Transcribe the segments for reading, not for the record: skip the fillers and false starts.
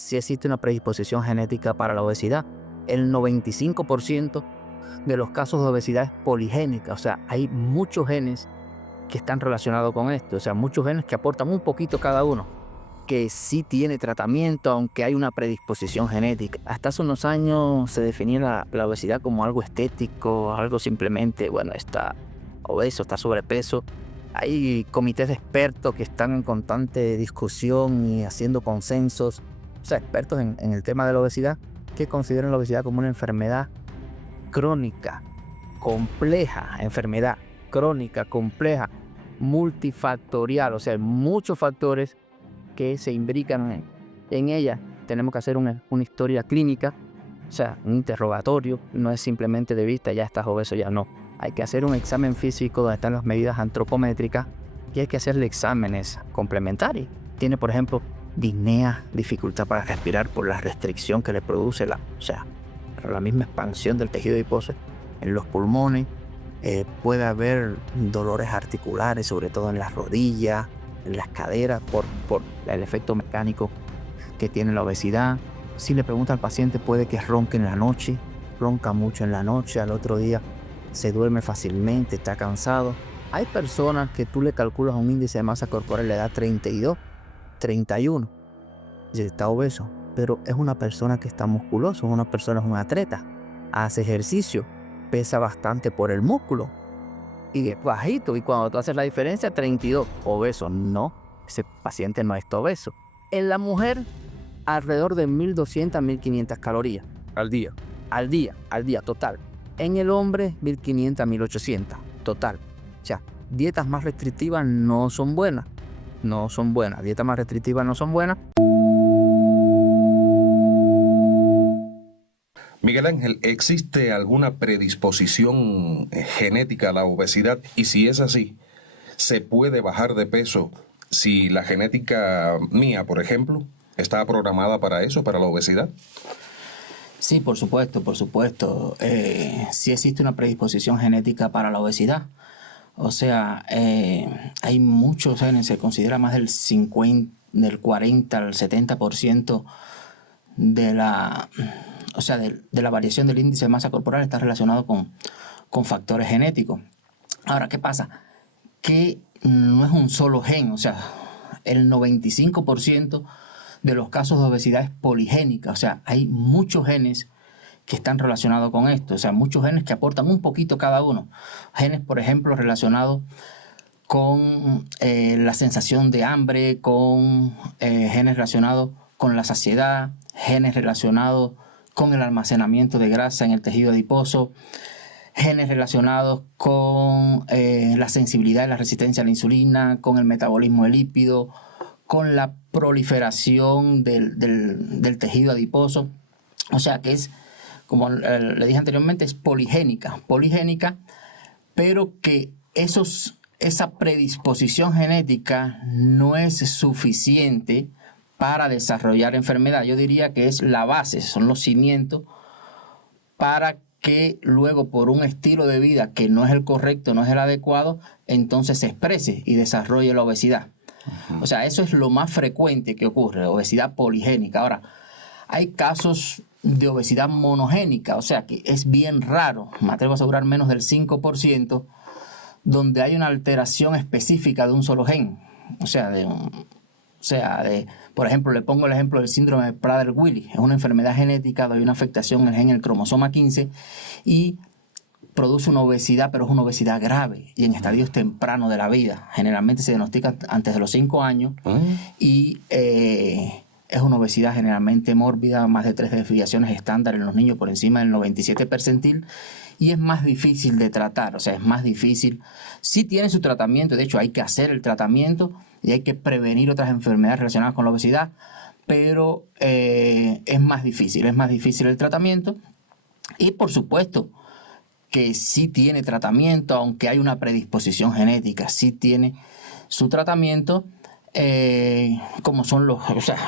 sí existe una predisposición genética para la obesidad. El 95% de los casos de obesidad es poligénica, o sea, hay muchos genes que están relacionados con esto, o sea, muchos genes que aportan un poquito cada uno, que sí tiene tratamiento, aunque hay una predisposición genética. Hasta hace unos años se definía la obesidad como algo estético, algo simplemente, bueno, está obeso, está sobrepeso. Hay comités de expertos que están en constante discusión y haciendo consensos, o sea, expertos en el tema de la obesidad, que consideran la obesidad como una enfermedad crónica, compleja, enfermedad crónica, compleja, multifactorial, o sea, hay muchos factores que se imbrican en ella. Tenemos que hacer una historia clínica, o sea, un interrogatorio, no es simplemente de vista, ya estás obeso, ya no. Hay que hacer un examen físico donde están las medidas antropométricas y hay que hacerle exámenes complementarios. Tiene, por ejemplo, disnea, dificultad para respirar por la restricción que le produce la misma expansión del tejido adiposo en los pulmones. Puede haber dolores articulares, sobre todo en las rodillas, en las caderas, por el efecto mecánico que tiene la obesidad. Si le pregunta al paciente, puede que ronque en la noche, ronca mucho en la noche, al otro día se duerme fácilmente, está cansado. Hay personas que tú le calculas un índice de masa corporal, le da 32, 31, y está obeso, pero es una persona que está musculoso, es un atleta, hace ejercicio, pesa bastante por el músculo y es bajito, y cuando tú haces la diferencia, 32, obeso. No, ese paciente no está obeso. En la mujer, alrededor de 1200 a 1500 calorías al día, total. En el hombre, 1500 a 1800 total. O sea, dietas más restrictivas no son buenas, dietas más restrictivas no son buenas. Miguel Ángel, ¿existe alguna predisposición genética a la obesidad? Y si es así, ¿se puede bajar de peso si la genética mía, por ejemplo, está programada para eso, para la obesidad? Sí, por supuesto. Sí existe una predisposición genética para la obesidad. O sea, hay muchos genes, se considera más del 40 al 70% de la variación del índice de masa corporal está relacionado con factores genéticos. Ahora, ¿qué pasa? Que no es un solo gen, o sea, el 95% de los casos de obesidad es poligénica, o sea, hay muchos genes que están relacionados con esto, o sea, muchos genes que aportan un poquito cada uno. Genes, por ejemplo, relacionados con la sensación de hambre, con genes relacionados con la saciedad, genes relacionados con el almacenamiento de grasa en el tejido adiposo, genes relacionados con la sensibilidad y la resistencia a la insulina, con el metabolismo de lípidos, con la proliferación del tejido adiposo. O sea que es, como le dije anteriormente, es poligénica, pero que esa predisposición genética no es suficiente para desarrollar enfermedad. Yo diría que es la base, son los cimientos para que luego, por un estilo de vida que no es el correcto, no es el adecuado, entonces se exprese y desarrolle la obesidad. O sea, eso es lo más frecuente que ocurre, obesidad poligénica. Ahora, hay casos de obesidad monogénica, o sea, que es bien raro, me atrevo a asegurar menos del 5%, donde hay una alteración específica de un solo gen. Por ejemplo, le pongo el ejemplo del síndrome de Prader-Willi. Es una enfermedad genética donde hay una afectación en el gen, el cromosoma 15, y produce una obesidad, pero es una obesidad grave y en estadios tempranos de la vida. Generalmente se diagnostica antes de los 5 años y es una obesidad generalmente mórbida, más de 3 desviaciones estándar en los niños por encima del 97 percentil, y es más difícil de tratar, o sea, es más difícil. Sí tiene su tratamiento, de hecho hay que hacer el tratamiento y hay que prevenir otras enfermedades relacionadas con la obesidad, pero es más difícil el tratamiento. Y por supuesto que sí tiene tratamiento, aunque hay una predisposición genética, sí tiene su tratamiento, como son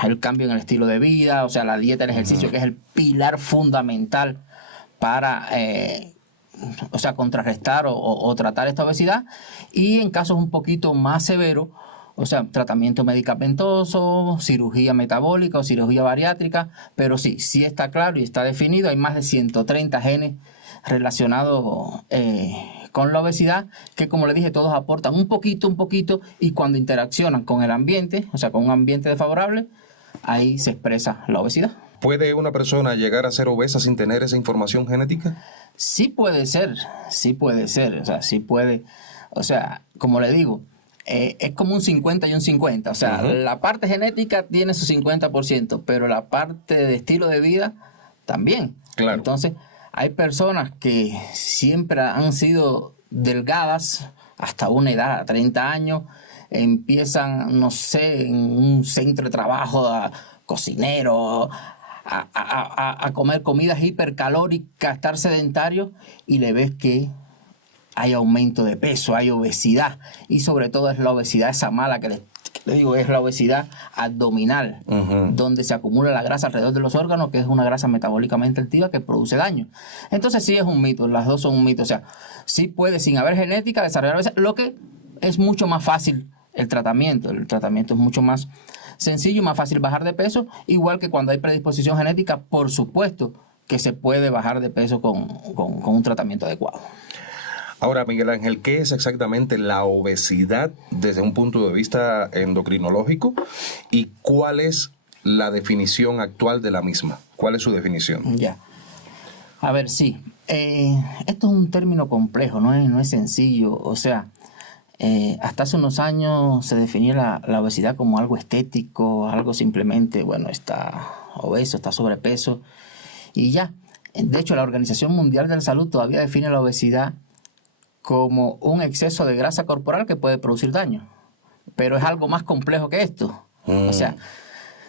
el cambio en el estilo de vida, o sea, la dieta, el ejercicio, que es el pilar fundamental para contrarrestar o tratar esta obesidad. Y en casos un poquito más severos, O sea, tratamiento medicamentoso, cirugía metabólica o cirugía bariátrica, pero sí está claro y está definido. Hay más de 130 genes relacionados con la obesidad, que como le dije, todos aportan un poquito, y cuando interaccionan con el ambiente, o sea, con un ambiente desfavorable, ahí se expresa la obesidad. ¿Puede una persona llegar a ser obesa sin tener esa información genética? Sí puede ser, o sea, sí puede, o sea, como le digo, es como un 50 y un 50, o sea, la parte genética tiene su 50%, pero la parte de estilo de vida también. Claro. Entonces, hay personas que siempre han sido delgadas hasta una edad, a 30 años, empiezan, no sé, en un centro de trabajo, cocinero, a comer comidas hipercalóricas, estar sedentario, y le ves que hay aumento de peso, hay obesidad, y sobre todo es la obesidad esa mala que le digo, es la obesidad abdominal, donde se acumula la grasa alrededor de los órganos, que es una grasa metabólicamente activa que produce daño. Entonces sí es un mito, las dos son un mito. O sea, sí puede, sin haber genética, desarrollar obesidad, lo que es mucho más fácil el tratamiento. El tratamiento es mucho más sencillo y más fácil bajar de peso, igual que cuando hay predisposición genética, por supuesto que se puede bajar de peso con un tratamiento adecuado. Ahora, Miguel Ángel, ¿qué es exactamente la obesidad desde un punto de vista endocrinológico y cuál es la definición actual de la misma? ¿Cuál es su definición? Ya. A ver, sí. Esto es un término complejo, no es sencillo. O sea, hasta hace unos años se definía la obesidad como algo estético, algo simplemente, bueno, está obeso, está sobrepeso y ya. De hecho, la Organización Mundial de la Salud todavía define la obesidad como un exceso de grasa corporal que puede producir daño. Pero es algo más complejo que esto. O sea,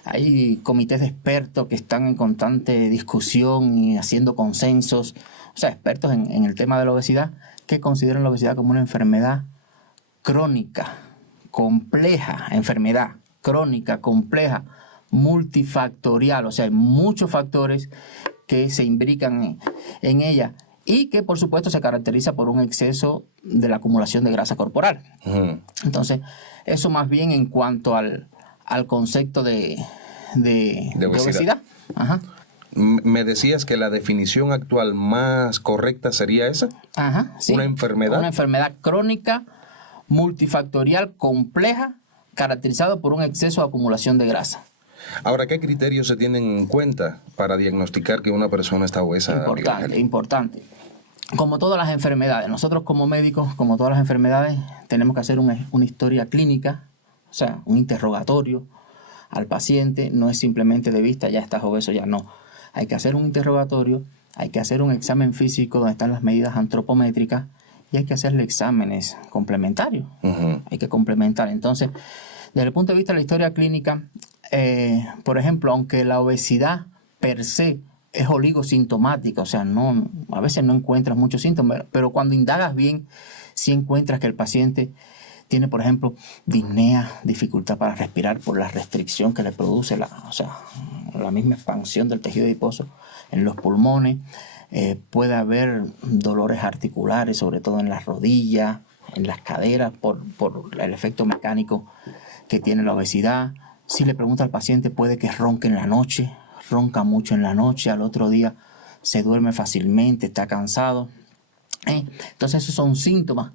hay comités de expertos que están en constante discusión y haciendo consensos. O sea, expertos en el tema de la obesidad, que consideran la obesidad como una enfermedad crónica, compleja, multifactorial. O sea, hay muchos factores que se imbrican en ella, y que por supuesto se caracteriza por un exceso de la acumulación de grasa corporal. Entonces, eso más bien en cuanto al concepto de obesidad. Ajá. Me decías que la definición actual más correcta sería esa. Ajá, sí. Una enfermedad. Una enfermedad crónica, multifactorial, compleja, caracterizada por un exceso de acumulación de grasa. Ahora, ¿qué criterios se tienen en cuenta para diagnosticar que una persona está obesa? Importante. Como todas las enfermedades, nosotros como médicos, como todas las enfermedades, tenemos que hacer una historia clínica, o sea, un interrogatorio al paciente. No es simplemente de vista, ya estás obeso, ya no. Hay que hacer un interrogatorio, hay que hacer un examen físico donde están las medidas antropométricas y hay que hacerle exámenes complementarios. Hay que complementar. Entonces, desde el punto de vista de la historia clínica, por ejemplo, aunque la obesidad per se es oligosintomática, o sea, a veces no encuentras muchos síntomas, pero cuando indagas bien, sí encuentras que el paciente tiene, por ejemplo, disnea, dificultad para respirar por la restricción que le produce la misma expansión del tejido adiposo en los pulmones. Puede haber dolores articulares, sobre todo en las rodillas, en las caderas, por el efecto mecánico que tiene la obesidad. Si le pregunta al paciente, puede que ronque en la noche, ronca mucho en la noche, al otro día se duerme fácilmente, está cansado. Entonces esos son síntomas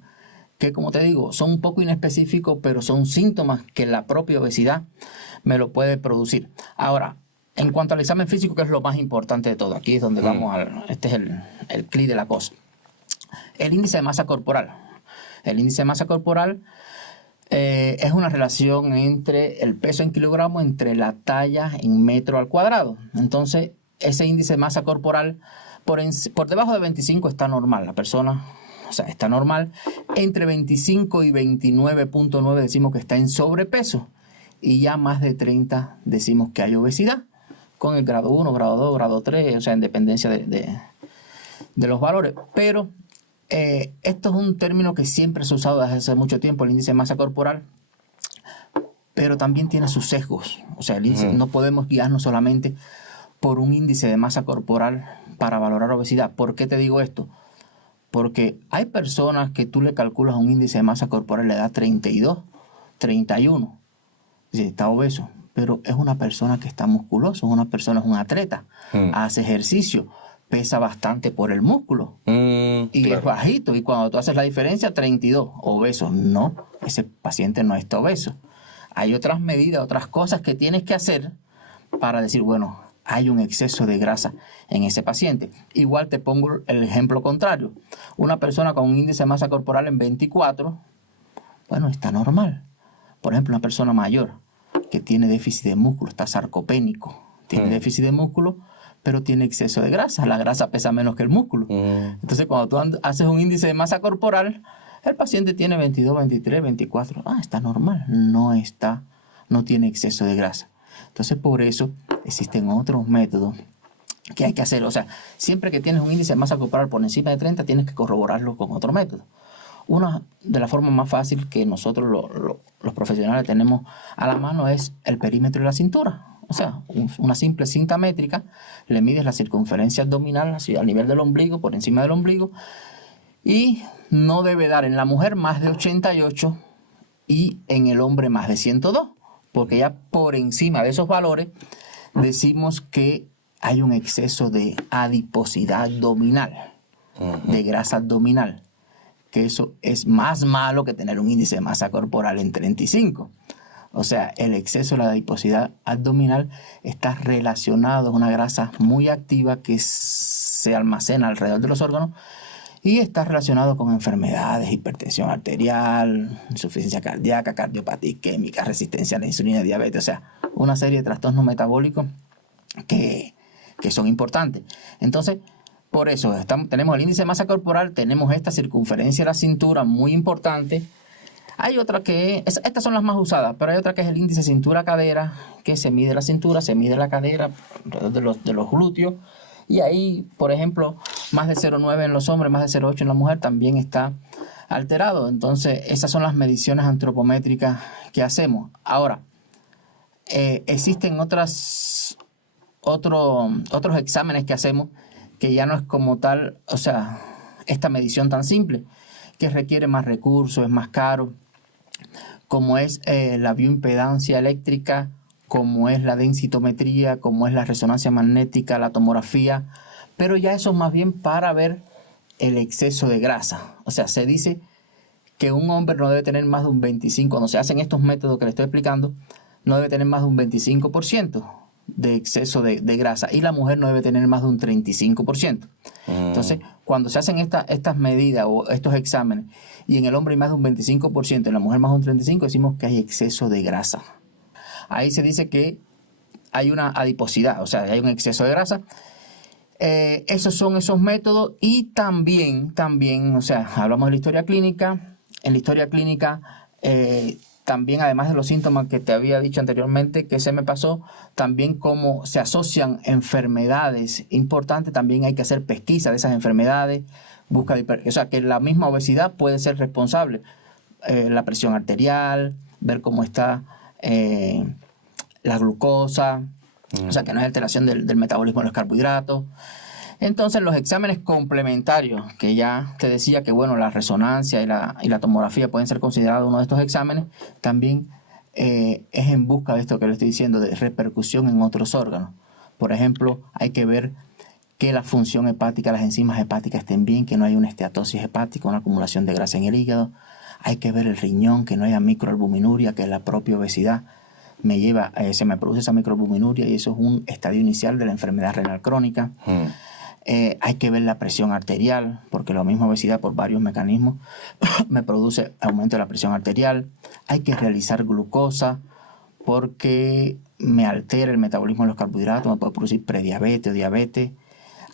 que, como te digo, son un poco inespecíficos, pero son síntomas que la propia obesidad me lo puede producir. Ahora, en cuanto al examen físico, que es lo más importante de todo, aquí es donde este es el clic de la cosa. El índice de masa corporal. El índice de masa corporal es una relación entre el peso en kilogramos entre la talla en metro al cuadrado. Entonces, ese índice de masa corporal por debajo de 25 está normal. La persona, o sea, está normal. Entre 25 y 29.9 decimos que está en sobrepeso. Y ya más de 30 decimos que hay obesidad, con el grado 1, grado 2, grado 3, o sea, en dependencia de los valores. Pero esto es un término que siempre se ha usado desde hace mucho tiempo, el índice de masa corporal, pero también tiene sus sesgos. O sea, el índice, no podemos guiarnos solamente por un índice de masa corporal para valorar obesidad. ¿Por qué te digo esto? Porque hay personas que tú le calculas un índice de masa corporal, le da 32, 31. Dice, está obeso, pero es una persona que está musculosa, es un atleta, hace ejercicio, pesa bastante por el músculo y claro. es bajito. Y cuando tú haces la diferencia, 32, obeso. No, ese paciente no está obeso. Hay otras medidas, otras cosas que tienes que hacer para decir, bueno, hay un exceso de grasa en ese paciente. Igual te pongo el ejemplo contrario. Una persona con un índice de masa corporal en 24, bueno, está normal. Por ejemplo, una persona mayor que tiene déficit de músculo, está sarcopénico, tiene déficit de músculo, pero tiene exceso de grasa. La grasa pesa menos que el músculo. Entonces, cuando tú haces un índice de masa corporal, el paciente tiene 22, 23, 24. Está normal. No tiene exceso de grasa. Entonces, por eso existen otros métodos que hay que hacer. O sea, siempre que tienes un índice de masa corporal por encima de 30, tienes que corroborarlo con otro método. Una de las formas más fáciles que nosotros los profesionales tenemos a la mano es el perímetro de la cintura. O sea, una simple cinta métrica, le mides la circunferencia abdominal hacia el nivel del ombligo, por encima del ombligo, y no debe dar en la mujer más de 88 y en el hombre más de 102, porque ya por encima de esos valores decimos que hay un exceso de adiposidad abdominal, de grasa abdominal, que eso es más malo que tener un índice de masa corporal en 35. O sea, el exceso de la adiposidad abdominal está relacionado a una grasa muy activa que se almacena alrededor de los órganos y está relacionado con enfermedades, hipertensión arterial, insuficiencia cardíaca, cardiopatía isquémica, resistencia a la insulina, diabetes, o sea, una serie de trastornos metabólicos que son importantes. Entonces, por eso tenemos el índice de masa corporal, tenemos esta circunferencia de la cintura muy importante. Hay otra estas son las más usadas, pero hay otra que es el índice cintura-cadera, que se mide la cintura, se mide la cadera alrededor de los glúteos. Y ahí, por ejemplo, más de 0,9 en los hombres, más de 0,8 en la mujer también está alterado. Entonces, esas son las mediciones antropométricas que hacemos. Ahora, existen otros exámenes que hacemos que ya no es como tal, o sea, esta medición tan simple, que requiere más recursos, es más caro, como es la bioimpedancia eléctrica, como es la densitometría, como es la resonancia magnética, la tomografía, pero ya eso es más bien para ver el exceso de grasa. O sea, se dice que un hombre no debe tener más de un 25%, cuando se hacen estos métodos que le estoy explicando, no debe tener más de un 25% de exceso de grasa, y la mujer no debe tener más de un 35%. Entonces, cuando se hacen estas medidas o estos exámenes, y en el hombre hay más de un 25%, en la mujer más de un 35%, decimos que hay exceso de grasa. Ahí se dice que hay una adiposidad, o sea, hay un exceso de grasa. Esos son esos métodos. Y también, o sea, hablamos de la historia clínica. En la historia clínica, también, además de los síntomas que te había dicho anteriormente, que se me pasó, también cómo se asocian enfermedades importantes, también hay que hacer pesquisa de esas enfermedades, o sea, que la misma obesidad puede ser responsable. La presión arterial, ver cómo está la glucosa, o sea, que no hay alteración del metabolismo de los carbohidratos. Entonces, los exámenes complementarios, que ya te decía que, bueno, la resonancia y la tomografía pueden ser considerados uno de estos exámenes, también es en busca de esto que le estoy diciendo, de repercusión en otros órganos. Por ejemplo, hay que ver que la función hepática, las enzimas hepáticas estén bien, que no haya una esteatosis hepática, una acumulación de grasa en el hígado. Hay que ver el riñón, que no haya microalbuminuria, que la propia obesidad se me produce esa microalbuminuria, y eso es un estadio inicial de la enfermedad renal crónica. Hay que ver la presión arterial, porque la misma obesidad, por varios mecanismos, me produce aumento de la presión arterial. Hay que realizar glucosa, porque me altera el metabolismo de los carbohidratos, me puede producir prediabetes o diabetes.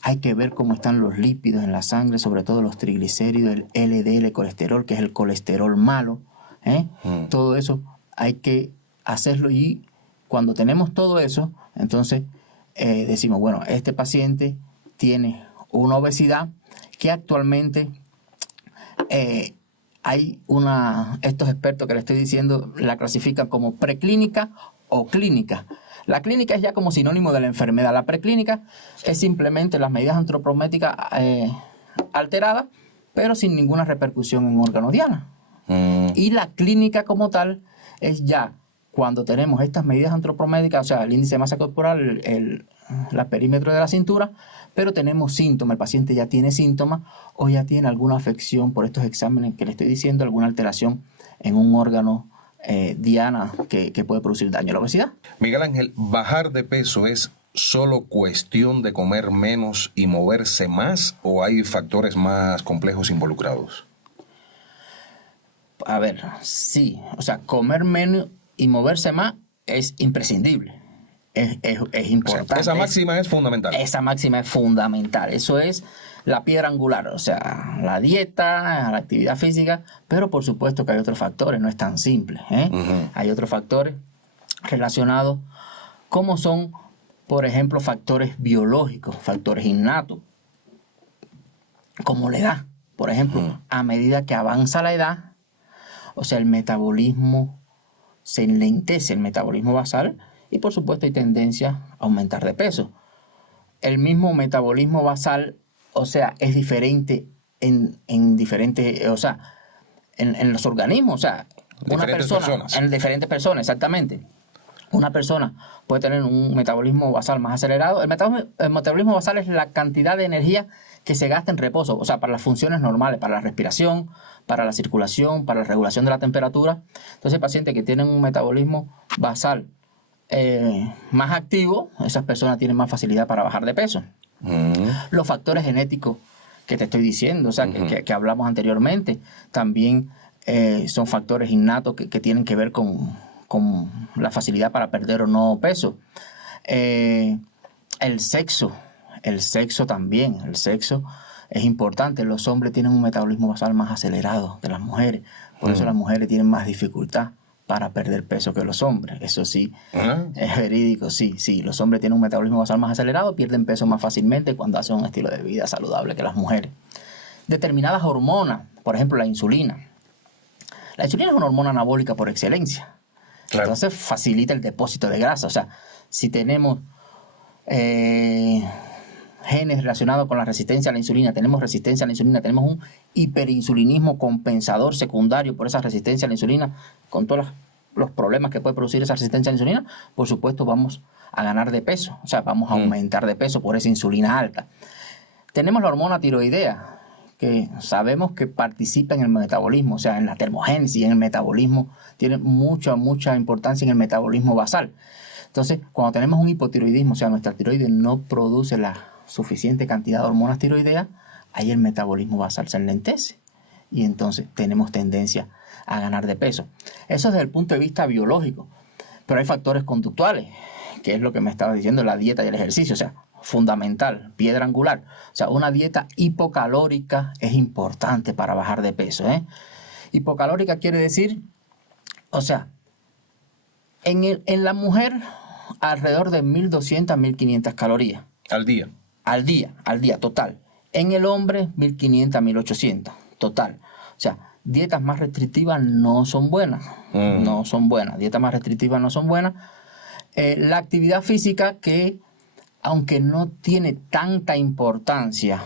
Hay que ver cómo están los lípidos en la sangre, sobre todo los triglicéridos, el LDL colesterol, que es el colesterol malo. Todo eso hay que hacerlo, y cuando tenemos todo eso, entonces decimos, bueno, este paciente tiene una obesidad que actualmente estos expertos que le estoy diciendo la clasifican como preclínica o clínica. La clínica es ya como sinónimo de la enfermedad. La preclínica es simplemente las medidas antropométricas alteradas, pero sin ninguna repercusión en órganos diana. Y la clínica como tal es ya cuando tenemos estas medidas antropométricas, o sea, el índice de masa corporal, la perímetro de la cintura, pero tenemos síntomas, el paciente ya tiene síntomas o ya tiene alguna afección por estos exámenes que le estoy diciendo, alguna alteración en un órgano diana que puede producir daño a la obesidad. Miguel Ángel, ¿bajar de peso es solo cuestión de comer menos y moverse más o hay factores más complejos involucrados? A ver, sí, o sea, comer menos y moverse más es imprescindible, es importante. O sea, esa máxima es fundamental. Esa máxima es fundamental, eso es la piedra angular, o sea, la dieta, la actividad física, pero por supuesto que hay otros factores, no es tan simple, ¿eh? Hay otros factores relacionados, como son, por ejemplo, factores biológicos, factores innatos, como la edad. Por ejemplo, a medida que avanza la edad, o sea, el metabolismo se enlentece, el metabolismo basal, y por supuesto hay tendencia a aumentar de peso. El mismo metabolismo basal, o sea, es diferente en diferentes, o sea, en los organismos, o sea, en diferentes personas, exactamente. Una persona puede tener un metabolismo basal más acelerado. El metabolismo basal es la cantidad de energía que se gasta en reposo, o sea, para las funciones normales, para la respiración, para la circulación, para la regulación de la temperatura. Entonces, el paciente que tiene un metabolismo basal más activo, esas personas tienen más facilidad para bajar de peso. Los factores genéticos que te estoy diciendo, o sea, que hablamos anteriormente, también son factores innatos que tienen que ver con la facilidad para perder o no peso. El sexo también, el sexo es importante. Los hombres tienen un metabolismo basal más acelerado que las mujeres, por eso las mujeres tienen más dificultad para perder peso que los hombres. Eso sí, es verídico, sí. Los hombres tienen un metabolismo basal más acelerado, pierden peso más fácilmente cuando hacen un estilo de vida saludable que las mujeres. Determinadas hormonas, por ejemplo la insulina. La insulina es una hormona anabólica por excelencia. Claro. Entonces facilita el depósito de grasa. O sea, si tenemos genes relacionados con la resistencia a la insulina, tenemos un hiperinsulinismo compensador secundario por esa resistencia a la insulina, con todos los problemas que puede producir esa resistencia a la insulina, por supuesto vamos a ganar de peso, o sea, vamos a aumentar de peso por esa insulina alta. Tenemos la hormona tiroidea, que sabemos que participa en el metabolismo, o sea, en la termogénesis, en el metabolismo, tiene mucha importancia en el metabolismo basal. Entonces, cuando tenemos un hipotiroidismo, o sea, nuestra tiroides no produce la suficiente cantidad de hormonas tiroideas, ahí el metabolismo basal se enlentece y entonces tenemos tendencia a ganar de peso. Eso desde el punto de vista biológico, pero hay factores conductuales, que es lo que me estaba diciendo, la dieta y el ejercicio, o sea, fundamental, piedra angular. O sea, una dieta hipocalórica es importante para bajar de peso, ¿eh? Hipocalórica quiere decir, o sea, en la mujer alrededor de 1.200 a 1.500 calorías. Al día, total. En el hombre, 1.500 a 1.800, total. O sea, dietas más restrictivas no son buenas. Dietas más restrictivas no son buenas. La actividad física, que aunque no tiene tanta importancia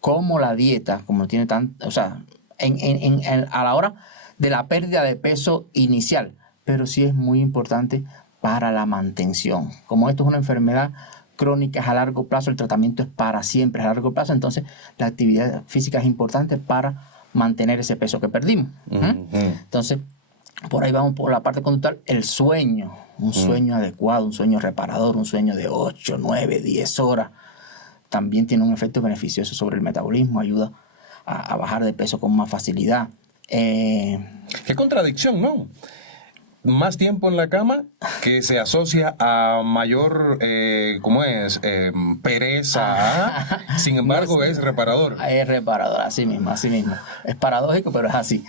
como la dieta, como tiene o sea, a la hora de la pérdida de peso inicial, pero sí es muy importante para la mantención. Como esto es una enfermedad crónica, es a largo plazo, el tratamiento es para siempre, a largo plazo, entonces la actividad física es importante para mantener ese peso que perdimos. Entonces, por ahí vamos por la parte conductual, el sueño, un sueño adecuado, un sueño reparador, un sueño de 8, 9, 10 horas, también tiene un efecto beneficioso sobre el metabolismo, ayuda a bajar de peso con más facilidad. Qué contradicción, ¿no? Más tiempo en la cama que se asocia a mayor, pereza. Sin embargo, no es reparador. Es reparador, así mismo. Es paradójico, pero es así.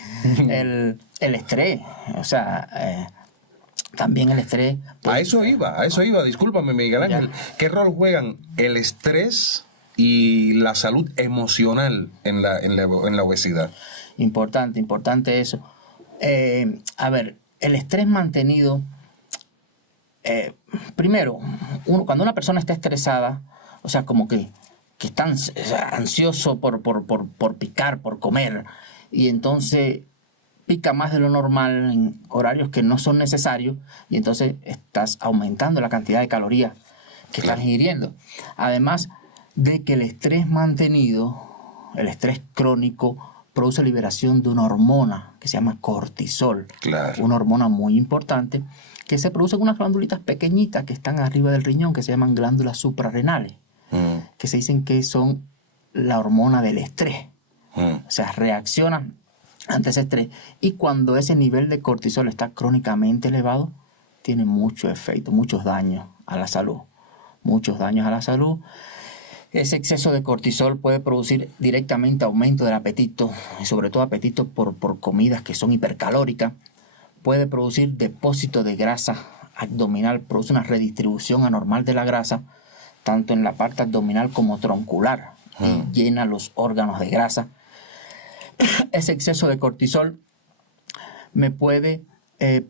El estrés, o sea, también el estrés. Pues, a eso iba. Discúlpame, Miguel Ángel. ¿Qué rol juegan el estrés y la salud emocional en la obesidad? Importante eso. A ver, el estrés mantenido, primero, cuando una persona está estresada, o sea, como que está ansioso por picar, por comer, y entonces pica más de lo normal en horarios que no son necesarios y entonces estás aumentando la cantidad de calorías que estás ingiriendo. Además de que el estrés mantenido, el estrés crónico, produce liberación de una hormona que se llama cortisol. Claro. Una hormona muy importante que se produce en unas glándulitas pequeñitas que están arriba del riñón, que se llaman glándulas suprarrenales, que se dicen que son la hormona del estrés. O sea, reaccionan ante ese estrés. Y cuando ese nivel de cortisol está crónicamente elevado, tiene mucho efecto, muchos daños a la salud. Muchos daños a la salud. Ese exceso de cortisol puede producir directamente aumento del apetito, y sobre todo apetito por comidas que son hipercalóricas. Puede producir depósito de grasa abdominal, produce una redistribución anormal de la grasa, tanto en la parte abdominal como troncular, y llena los órganos de grasa. Ese exceso de cortisol me puede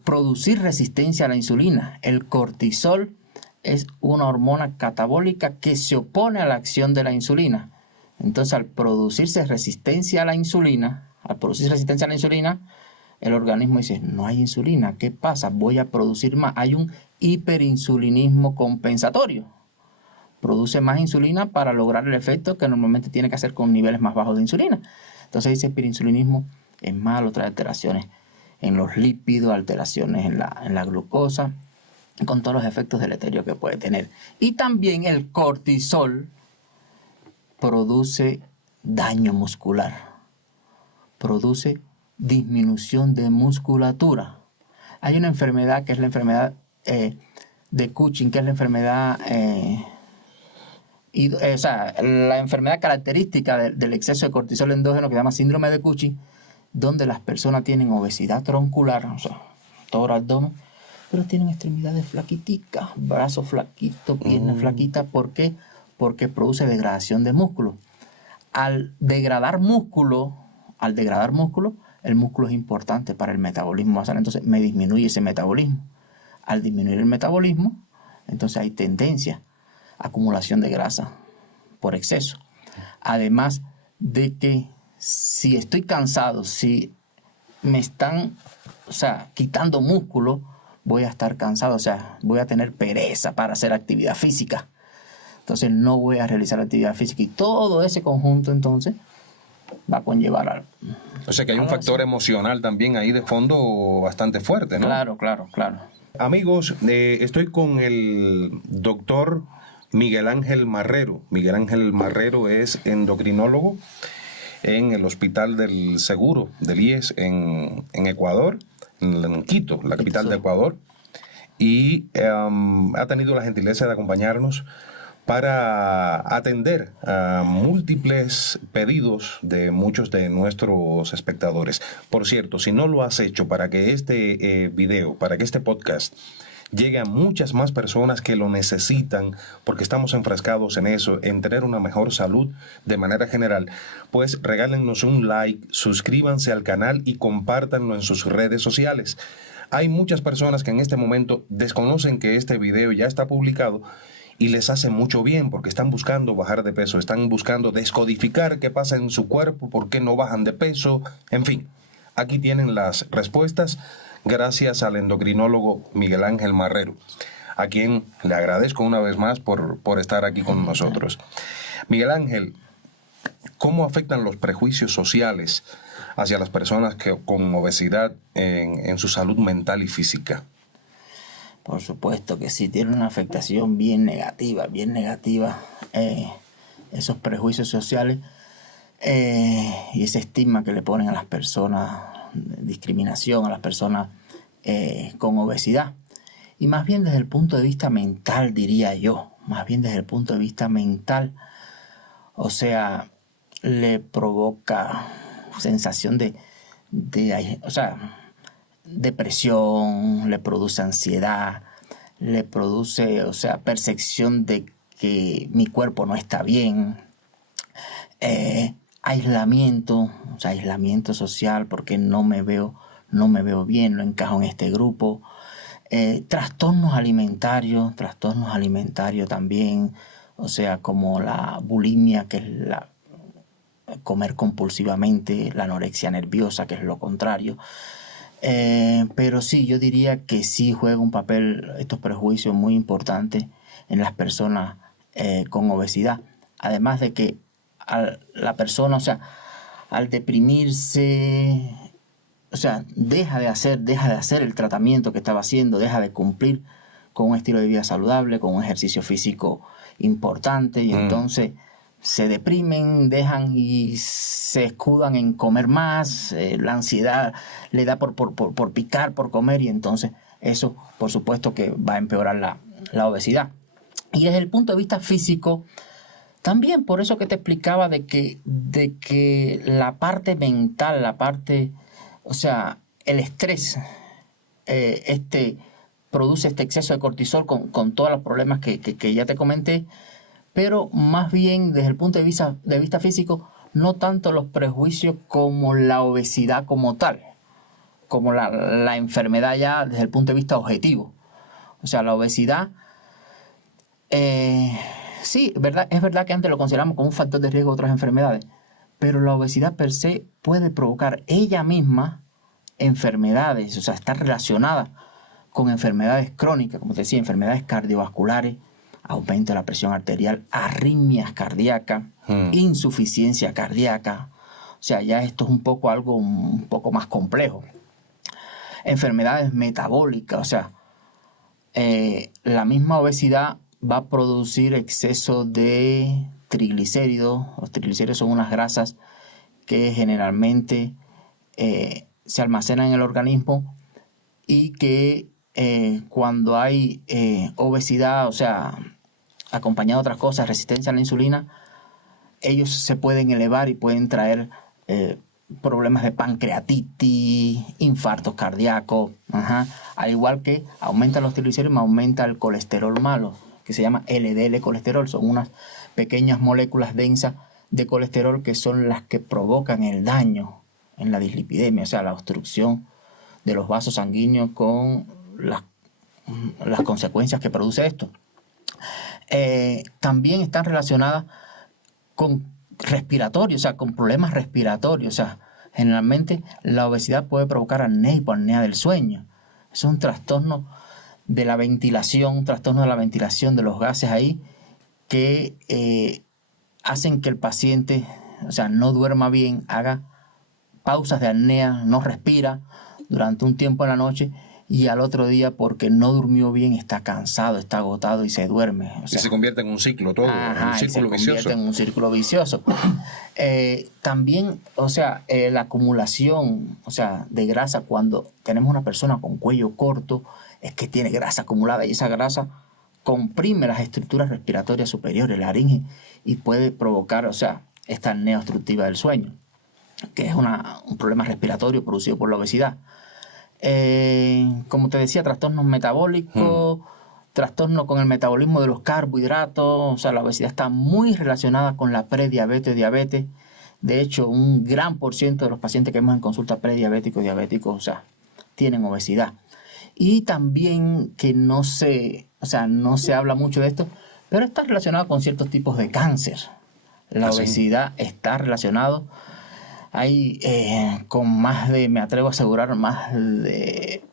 producir resistencia a la insulina. El cortisol es una hormona catabólica que se opone a la acción de la insulina. Entonces, al producirse resistencia a la insulina, el organismo dice, no hay insulina, ¿qué pasa? Voy a producir más. Hay un hiperinsulinismo compensatorio. Produce más insulina para lograr el efecto que normalmente tiene que hacer con niveles más bajos de insulina. Entonces, ese hiperinsulinismo es malo, trae alteraciones en los lípidos, alteraciones en la glucosa, con todos los efectos deleterios que puede tener. Y también el cortisol produce daño muscular, produce disminución de musculatura. Hay una enfermedad que es la enfermedad de Cushing, que es la enfermedad, la enfermedad característica del exceso de cortisol endógeno, que se llama síndrome de Cushing, donde las personas tienen obesidad troncular, o sea, todo el abdomen, pero tienen extremidades flaquiticas, brazos flaquitos, piernas flaquitas. ¿Por qué? Porque produce degradación de músculo. Al degradar músculo, el músculo es importante para el metabolismo basal, entonces me disminuye ese metabolismo. Al disminuir el metabolismo, entonces hay tendencia a acumulación de grasa por exceso. Además de que si estoy cansado, si me están, quitando músculo, voy a estar cansado, voy a tener pereza para hacer actividad física. Entonces no voy a realizar actividad física y todo ese conjunto entonces va a conllevar a... O sea que hay un factor emocional también ahí de fondo bastante fuerte, ¿no? Claro. Amigos, estoy con el doctor Miguel Ángel Marrero. Miguel Ángel Marrero es endocrinólogo en el Hospital del Seguro del IES en Ecuador, en Quito, la capital de Ecuador, y ha tenido la gentileza de acompañarnos para atender a múltiples pedidos de muchos de nuestros espectadores. Por cierto, si no lo has hecho, para que este video, para que este podcast llegue a muchas más personas que lo necesitan, porque estamos enfrascados en eso, en tener una mejor salud de manera general, pues regálenos un like, suscríbanse al canal y compártanlo en sus redes sociales. Hay muchas personas que en este momento desconocen que este video ya está publicado y les hace mucho bien porque están buscando bajar de peso, están buscando descodificar qué pasa en su cuerpo, por qué no bajan de peso, en fin. Aquí tienen las respuestas gracias al endocrinólogo Miguel Ángel Marrero, a quien le agradezco una vez más por estar aquí con nosotros. Miguel Ángel, ¿cómo afectan los prejuicios sociales hacia las personas con obesidad en su salud mental y física? Por supuesto que sí, tiene una afectación bien negativa, esos prejuicios sociales y ese estigma que le ponen a las personas, discriminación a las personas con obesidad. Y más bien desde el punto de vista mental, diría yo, le provoca sensación de depresión, le produce ansiedad, le produce, percepción de que mi cuerpo no está bien, aislamiento social porque no me veo bien, no encajo en este grupo, trastornos alimentarios también, como la bulimia, que es comer compulsivamente, la anorexia nerviosa, que es lo contrario. Pero sí, yo diría que sí juega un papel estos prejuicios muy importantes en las personas con obesidad. Además de que la persona, o sea, al deprimirse, o sea, deja de hacer el tratamiento que estaba haciendo, deja de cumplir con un estilo de vida saludable, con un ejercicio físico importante, y entonces se deprimen, dejan y se escudan en comer más, la ansiedad le da por picar, por comer, y entonces eso, por supuesto, que va a empeorar la obesidad. Y desde el punto de vista físico, también por eso que te explicaba de que la parte mental, o sea, el estrés, produce este exceso de cortisol con todos los problemas que ya te comenté, pero más bien desde el punto de vista físico, no tanto los prejuicios como la obesidad como tal, como la enfermedad ya desde el punto de vista objetivo. O sea, la obesidad, sí, es verdad que antes lo consideramos como un factor de riesgo de otras enfermedades, pero la obesidad per se puede provocar ella misma enfermedades, o sea, está relacionada con enfermedades crónicas, como te decía, enfermedades cardiovasculares, aumento de la presión arterial, arritmias cardíacas, insuficiencia cardíaca. O sea, ya esto es algo un poco más complejo. Enfermedades metabólicas, o sea, la misma obesidad va a producir exceso de triglicéridos. Los triglicéridos son unas grasas que generalmente se almacenan en el organismo y que cuando hay obesidad, o sea, acompañado de otras cosas, resistencia a la insulina, ellos se pueden elevar y pueden traer problemas de pancreatitis, infartos cardíacos, al igual que aumentan los triglicéridos, aumenta el colesterol malo, que se llama LDL colesterol. Son unas pequeñas moléculas densas de colesterol que son las que provocan el daño en la dislipidemia, o sea, la obstrucción de los vasos sanguíneos con las consecuencias que produce esto. También están relacionadas con respiratorios, o sea, con problemas respiratorios. O sea, generalmente la obesidad puede provocar apnea, hipopnea del sueño. Es un trastorno de la ventilación, de los gases ahí, que hacen que el paciente, o sea, no duerma bien, haga pausas de apnea, no respira durante un tiempo en la noche, y al otro día, porque no durmió bien, está cansado, está agotado y se duerme. O sea, y se convierte en un ciclo todo, un círculo vicioso. Se convierte en un círculo vicioso. También, o sea, la acumulación, o sea, de grasa, cuando tenemos una persona con cuello corto, es que tiene grasa acumulada, y esa grasa comprime las estructuras respiratorias superiores, la laringe, y puede provocar, o sea, esta apnea obstructiva del sueño, que es un problema respiratorio producido por la obesidad. Como te decía, trastornos metabólicos, trastornos con el metabolismo de los carbohidratos. O sea, la obesidad está muy relacionada con la prediabetes, diabetes. De hecho, un gran por ciento de los pacientes que vemos en consulta prediabéticos, diabéticos, o sea, tienen obesidad. Y también que no se habla mucho de esto, pero está relacionado con ciertos tipos de cáncer. La obesidad está relacionado. Hay me atrevo a asegurar, más de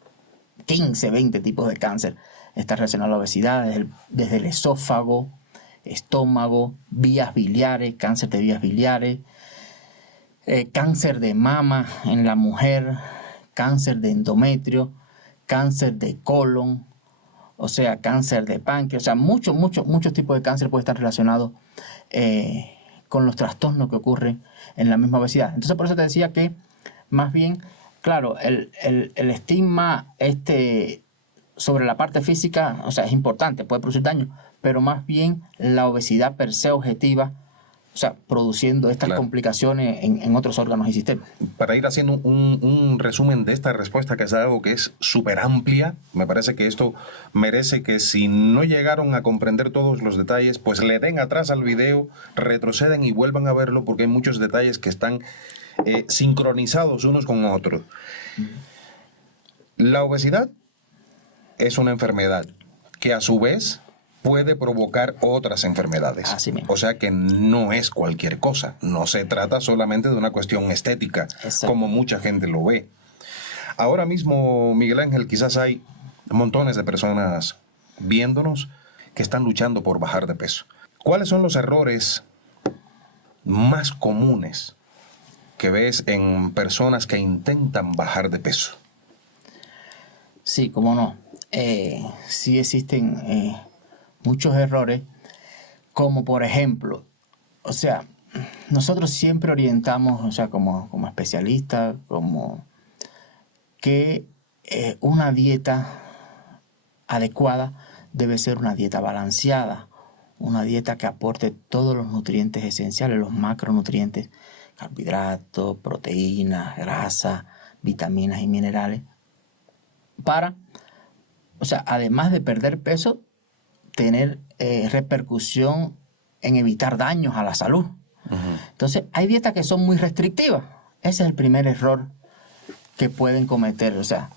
15, 20 tipos de cáncer. Está relacionado a la obesidad, desde el esófago, estómago, vías biliares, cáncer de vías biliares, cáncer de mama en la mujer, cáncer de endometrio, cáncer de colon, o sea, cáncer de páncreas. O sea, muchos tipos de cáncer pueden estar relacionados con los trastornos que ocurren en la misma obesidad. Entonces, por eso te decía que, más bien, claro, el estigma sobre la parte física, o sea, es importante, puede producir daño, pero más bien la obesidad per se objetiva, o sea, produciendo estas complicaciones en otros órganos y sistemas. Para ir haciendo un resumen de esta respuesta que has dado, que es súper amplia, me parece que esto merece que, si no llegaron a comprender todos los detalles, pues le den atrás al video, retroceden y vuelvan a verlo, porque hay muchos detalles que están sincronizados unos con otros. La obesidad es una enfermedad que, a su vez, puede provocar otras enfermedades. Así mismo. O sea que no es cualquier cosa. No se trata solamente de una cuestión estética, Exacto. como mucha gente lo ve. Ahora mismo, Miguel Ángel, quizás hay montones de personas viéndonos que están luchando por bajar de peso. ¿Cuáles son los errores más comunes que ves en personas que intentan bajar de peso? Sí, cómo no. Sí existen muchos errores, como por ejemplo, o sea, nosotros siempre orientamos, o sea, como especialistas, como que una dieta adecuada debe ser una dieta balanceada, una dieta que aporte todos los nutrientes esenciales, los macronutrientes, carbohidratos, proteínas, grasa, vitaminas y minerales, para, o sea, además de perder peso, tener repercusión en evitar daños a la salud. Entonces, hay dietas que son muy restrictivas. Ese es el primer error que pueden cometer. O sea,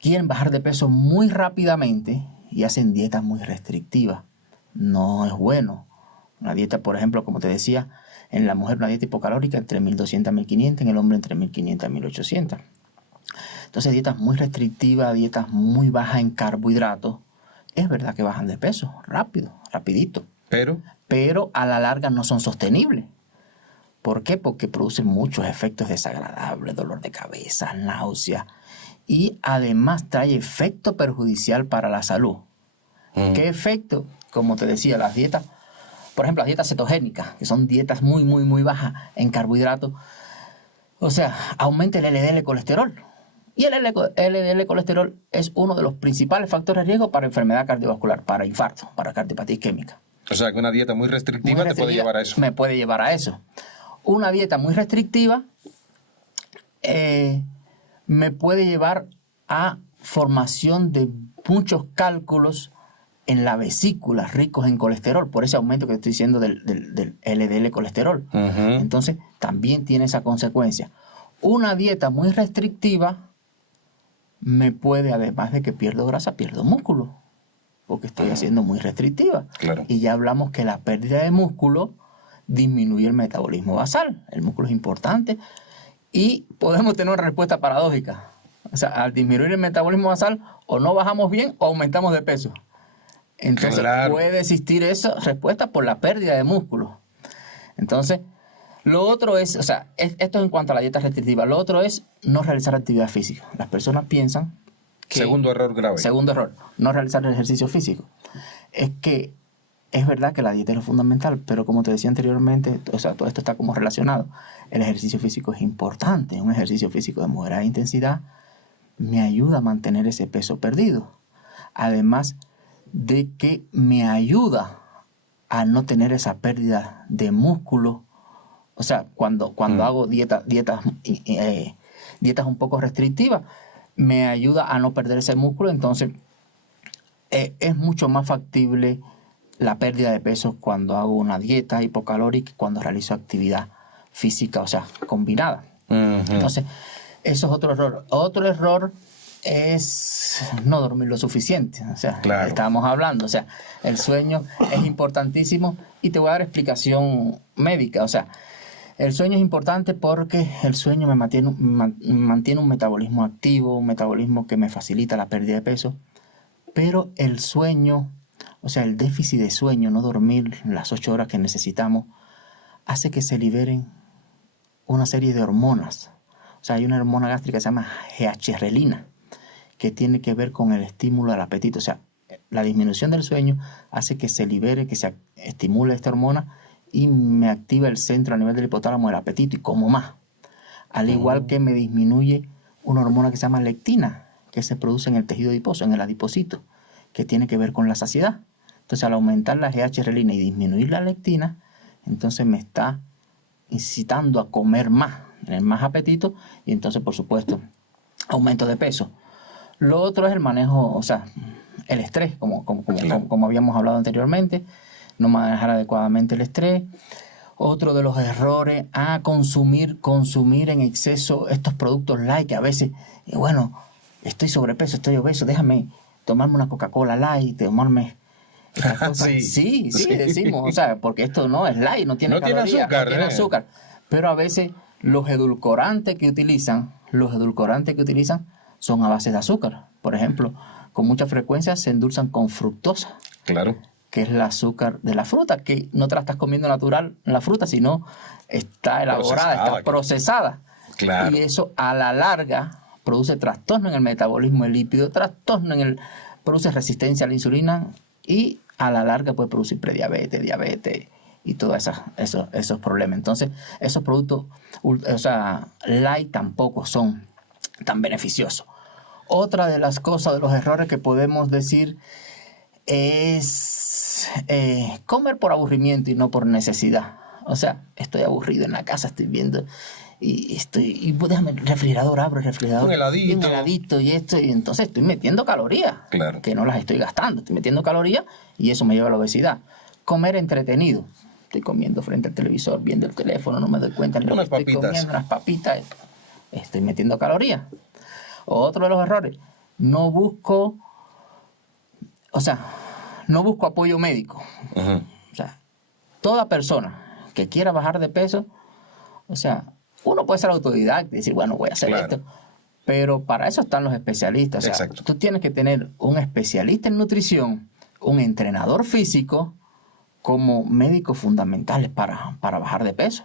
quieren bajar de peso muy rápidamente y hacen dietas muy restrictivas. No es bueno. Una dieta, por ejemplo, como te decía, en la mujer una dieta hipocalórica entre 1200 a 1500, en el hombre entre 1500 a 1800. Entonces, dietas muy restrictivas, dietas muy bajas en carbohidratos, es verdad que bajan de peso rápido, rapidito. Pero a la larga no son sostenibles. ¿Por qué? Porque producen muchos efectos desagradables, dolor de cabeza, náusea, y además trae efecto perjudicial para la salud. ¿Qué efecto? Como te decía, las dietas, por ejemplo, las dietas cetogénicas, que son dietas muy, muy, muy bajas en carbohidratos, o sea, aumenta el LDL colesterol. Y el LDL colesterol es uno de los principales factores de riesgo para enfermedad cardiovascular, para infarto, para cardiopatía isquémica. O sea, que una dieta muy restrictiva te puede llevar a eso. Me puede llevar a eso. Una dieta muy restrictiva me puede llevar a formación de muchos cálculos en la vesícula ricos en colesterol, por ese aumento que te estoy diciendo del LDL colesterol. Entonces, también tiene esa consecuencia. Una dieta muy restrictiva me puede, además de que pierdo grasa, pierdo músculo, porque estoy haciendo muy restrictiva. Claro. Y ya hablamos que la pérdida de músculo disminuye el metabolismo basal. El músculo es importante y podemos tener una respuesta paradójica. O sea, al disminuir el metabolismo basal, o no bajamos bien o aumentamos de peso. Entonces, claro, puede existir esa respuesta por la pérdida de músculo. Entonces, lo otro es, o sea, esto es en cuanto a la dieta restrictiva. Lo otro es no realizar actividad física. Las personas piensan que... Segundo error grave. Segundo error, no realizar el ejercicio físico. Es que es verdad que la dieta es lo fundamental, pero como te decía anteriormente, o sea, todo esto está como relacionado. El ejercicio físico es importante. Un ejercicio físico de moderada intensidad me ayuda a mantener ese peso perdido. Además de que me ayuda a no tener esa pérdida de músculo. O sea, cuando hago dietas un poco restrictivas, me ayuda a no perder ese músculo. Entonces, es mucho más factible la pérdida de peso cuando hago una dieta hipocalórica y cuando realizo actividad física, o sea, combinada. Entonces, eso es otro error. Otro error es no dormir lo suficiente. O sea, claro, estábamos hablando. O sea, el sueño es importantísimo y te voy a dar explicación médica. O sea, el sueño es importante porque el sueño me mantiene un metabolismo activo, un metabolismo que me facilita la pérdida de peso. Pero el sueño, o sea, el déficit de sueño, no dormir las 8 horas que necesitamos, hace que se liberen una serie de hormonas. O sea, hay una hormona gástrica que se llama GH-relina, que tiene que ver con el estímulo del apetito. O sea, la disminución del sueño hace que se libere, que se estimule esta hormona y me activa el centro a nivel del hipotálamo del apetito y como más. Al igual que me disminuye una hormona que se llama lectina, que se produce en el tejido adiposo, en el adipocito, que tiene que ver con la saciedad. Entonces, al aumentar la GH-relina y disminuir la lectina, entonces me está incitando a comer más, tener más apetito y entonces, por supuesto, aumento de peso. Lo otro es el manejo, o sea, el estrés, como habíamos hablado anteriormente, no manejar adecuadamente el estrés. Otro de los errores, consumir en exceso estos productos light, que a veces, bueno, estoy sobrepeso, estoy obeso, déjame tomarme una Coca-Cola light, tomarme Estas cosas, sí, decimos, o sea, porque esto no es light, no tiene calorías, azúcar, no tiene azúcar. Pero a veces los edulcorantes que utilizan son a base de azúcar. Por ejemplo, con mucha frecuencia se endulzan con fructosa. Claro. Que es el azúcar de la fruta, que no te la estás comiendo natural en la fruta, sino está elaborada, está procesada. Claro. Y eso a la larga produce trastorno en el metabolismo del lípido, produce resistencia a la insulina y a la larga puede producir prediabetes, diabetes y todos esos problemas. Entonces, esos productos, light tampoco son tan beneficiosos. Otra de las cosas, de los errores que podemos decir es comer por aburrimiento y no por necesidad. O sea, estoy aburrido en la casa, estoy viendo déjame el refrigerador, abro el refrigerador, un heladito y esto, y entonces estoy metiendo calorías, claro, que no las estoy gastando, estoy metiendo calorías y eso me lleva a la obesidad. Comer entretenido, estoy comiendo frente al televisor, viendo el teléfono, no me doy cuenta, estoy comiendo unas papitas, estoy metiendo calorías. Otro de los errores, no busco apoyo médico. Uh-huh. O sea, toda persona que quiera bajar de peso, o sea, uno puede ser autodidacta y decir, bueno, voy a hacer esto, pero para eso están los especialistas. O sea, tú tienes que tener un especialista en nutrición, un entrenador físico como médicos fundamentales para bajar de peso.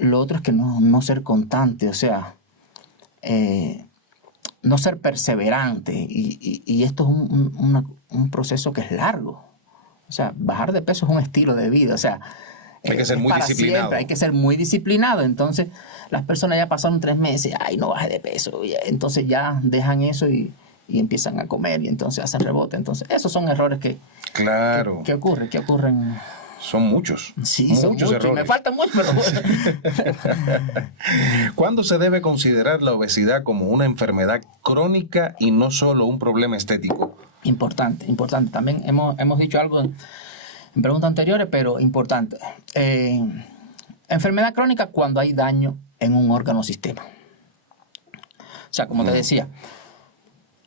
Lo otro es que no ser constante, o sea, no ser perseverante, y esto es un proceso que es largo. O sea, bajar de peso es un estilo de vida, o sea, hay que ser muy disciplinado. Siempre, hay que ser muy disciplinado. Entonces, las personas ya pasaron 3 meses, no bajé de peso, entonces ya dejan eso y empiezan a comer y entonces hacen rebote. Entonces, esos son errores que ocurren. Son muchos. Sí, son muchos errores. Me faltan muchos, pero bueno. ¿Cuándo se debe considerar la obesidad como una enfermedad crónica y no solo un problema estético? Importante. También hemos dicho algo en preguntas anteriores, pero importante. Enfermedad crónica cuando hay daño en un órgano o sistema. O sea, como te decía,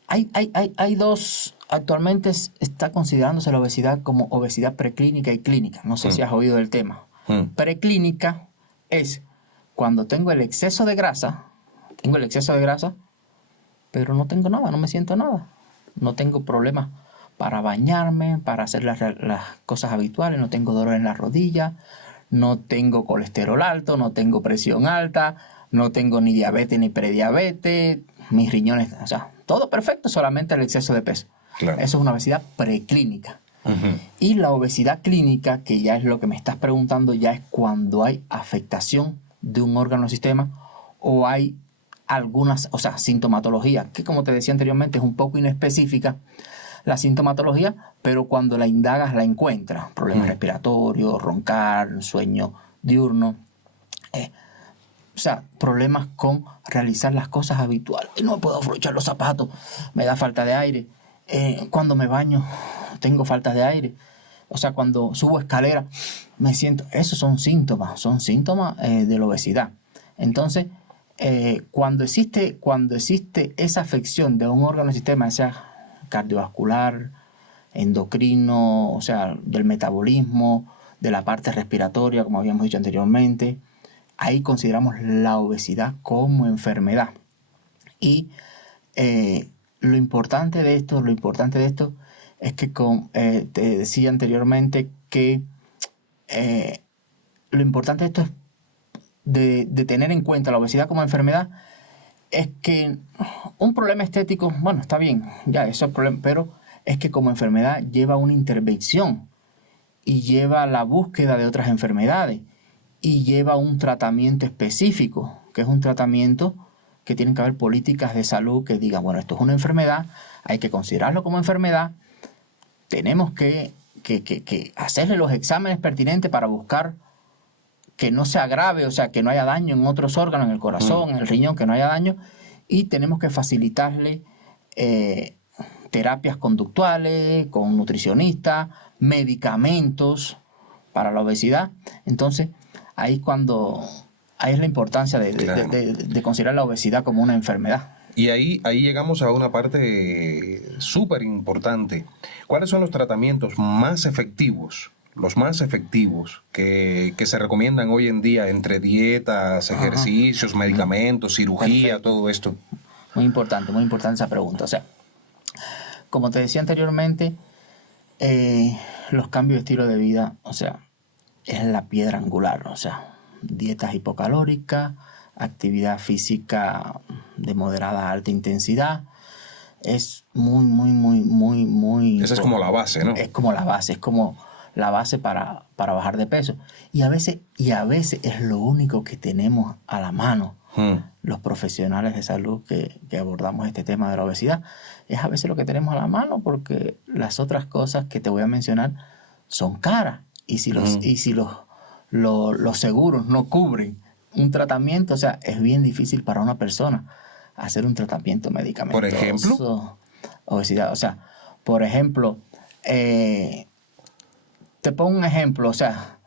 hay dos. Actualmente está considerándose la obesidad como obesidad preclínica y clínica. No sé si has oído del tema. Preclínica es cuando tengo el exceso de grasa, pero no tengo nada, no me siento nada. No tengo problemas para bañarme, para hacer las cosas habituales, no tengo dolor en la rodilla, no tengo colesterol alto, no tengo presión alta, no tengo ni diabetes ni prediabetes, mis riñones, o sea, todo perfecto, solamente el exceso de peso. Claro. Eso es una obesidad preclínica. Uh-huh. Y la obesidad clínica, que ya es lo que me estás preguntando, ya es cuando hay afectación de un órgano o sistema o hay algunas, sintomatología, que como te decía anteriormente es un poco inespecífica la sintomatología, pero cuando la indagas la encuentras. Problemas respiratorios, roncar, sueño diurno, problemas con realizar las cosas habituales. Y no puedo aflochar los zapatos, me da falta de aire. Cuando me baño, tengo falta de aire. O sea, cuando subo escalera, me siento... Esos son síntomas de la obesidad. Entonces, cuando existe esa afección de un órgano o sistema, sea cardiovascular, endocrino, o sea, del metabolismo, de la parte respiratoria, como habíamos dicho anteriormente, ahí consideramos la obesidad como enfermedad. Y lo importante de esto es que, te decía anteriormente, que lo importante de esto es de tener en cuenta la obesidad como enfermedad, es que un problema estético, bueno, está bien, ya eso es problema, pero es que como enfermedad lleva una intervención y lleva la búsqueda de otras enfermedades y lleva un tratamiento específico, que es un tratamiento que tienen que haber políticas de salud que digan, bueno, esto es una enfermedad, hay que considerarlo como enfermedad, tenemos que hacerle los exámenes pertinentes para buscar que no se agrave, o sea, que no haya daño en otros órganos, en el corazón, en el riñón, que no haya daño, y tenemos que facilitarle terapias conductuales, con nutricionistas, medicamentos para la obesidad. Entonces, ahí es la importancia de considerar la obesidad como una enfermedad. Y ahí llegamos a una parte súper importante. ¿Cuáles son los tratamientos más efectivos, los más efectivos que se recomiendan hoy en día entre dietas, ejercicios, medicamentos, cirugía, Perfecto. todo esto? Muy importante esa pregunta. O sea, como te decía anteriormente, los cambios de estilo de vida, o sea, es la piedra angular. O sea, dietas hipocalóricas, actividad física de moderada a alta intensidad, es muy... Esa es como la base, ¿no? Es como la base para bajar de peso. Y a veces es lo único que tenemos a la mano. Los profesionales de salud que abordamos este tema de la obesidad, es a veces lo que tenemos a la mano, porque las otras cosas que te voy a mencionar son caras. Y si los seguros no cubren un tratamiento, o sea, es bien difícil para una persona hacer un tratamiento medicamentoso. Por ejemplo, obesidad. O sea, por ejemplo, te pongo un ejemplo, o sea,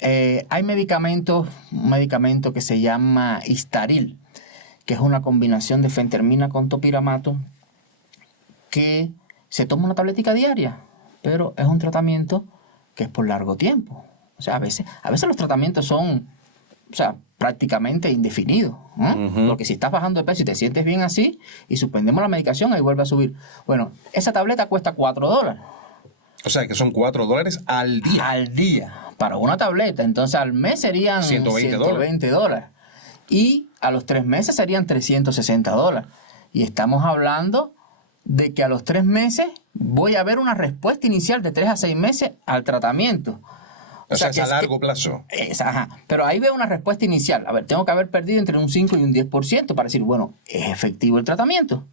hay un medicamento que se llama Istaril, que es una combinación de fentermina con topiramato, que se toma una tabletica diaria, pero es un tratamiento que es por largo tiempo. O sea, a veces los tratamientos son, o sea, prácticamente indefinidos, porque si estás bajando de peso y te sientes bien así, y suspendemos la medicación, ahí vuelve a subir. Bueno, esa tableta cuesta $4. O sea, que son $4 al día. Al día, para una tableta. Entonces, al mes serían $120. Y a los 3 meses serían $360. Y estamos hablando de que a los 3 meses voy a ver una respuesta inicial de 3 a 6 meses al tratamiento. O sea, es a largo plazo. Pero ahí veo una respuesta inicial. A ver, tengo que haber perdido entre un 5 y un 10% para decir, bueno, es efectivo el tratamiento.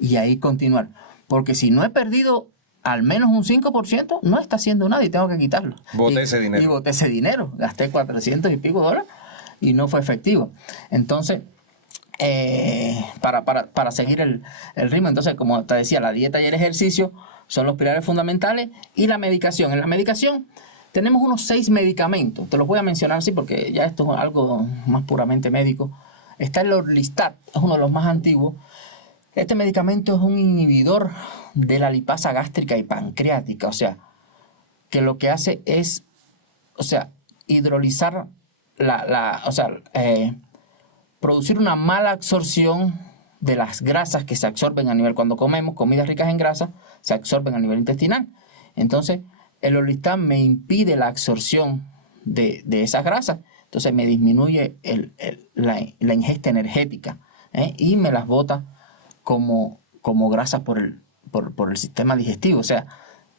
Y ahí continuar. Porque si no he perdido al menos un 5%, no está haciendo nada y tengo que quitarlo. Boté ese dinero. Y boté ese dinero. Gasté 400 y pico dólares y no fue efectivo. Entonces, para seguir el ritmo, entonces, como te decía, la dieta y el ejercicio son los pilares fundamentales, y la medicación. En la medicación tenemos unos 6 medicamentos. Te los voy a mencionar así porque ya esto es algo más puramente médico. Está el Orlistat, es uno de los más antiguos. Este medicamento es un inhibidor de la lipasa gástrica y pancreática, o sea, que lo que hace es, o sea, hidrolizar producir una mala absorción de las grasas que se absorben a nivel, cuando comemos comidas ricas en grasa, se absorben a nivel intestinal. Entonces, el Orlistat me impide la absorción de esas grasas, entonces me disminuye la ingesta energética, y me las bota como grasa por el sistema digestivo. O sea,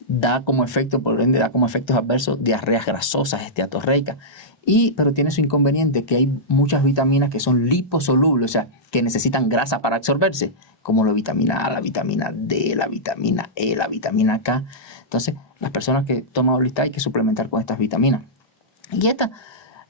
da como efectos adversos diarreas grasosas, esteatorreicas, pero tiene su inconveniente, que hay muchas vitaminas que son liposolubles, o sea, que necesitan grasa para absorberse, como la vitamina A, la vitamina D, la vitamina E, la vitamina K. Entonces, las personas que toman Orlistat hay que suplementar con estas vitaminas. Y esta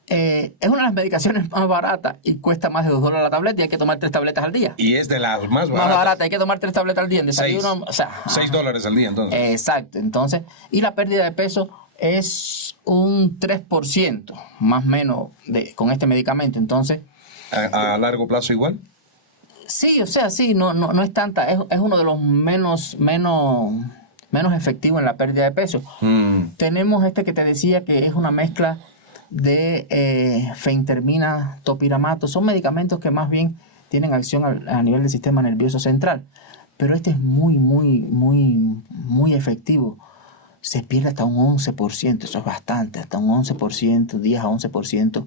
es una de las medicaciones más baratas y cuesta más de $2 la tableta, y hay que tomar 3 tabletas al día. Y es de las más baratas. Más barata, hay que tomar 3 tabletas al día. En desayuno, $6 al día, entonces. Exacto. Entonces, y la pérdida de peso es un 3%, más o menos, con este medicamento. Entonces, ¿A largo plazo igual? sí, o sea, sí, no es tanta. Es uno de los menos efectivos en la pérdida de peso. Tenemos este que te decía, que es una mezcla de fentermina, topiramato. Son medicamentos que más bien tienen acción a nivel del sistema nervioso central, pero este es muy efectivo. Se pierde hasta un 11%, eso es bastante, hasta un 11%, 10 a 11%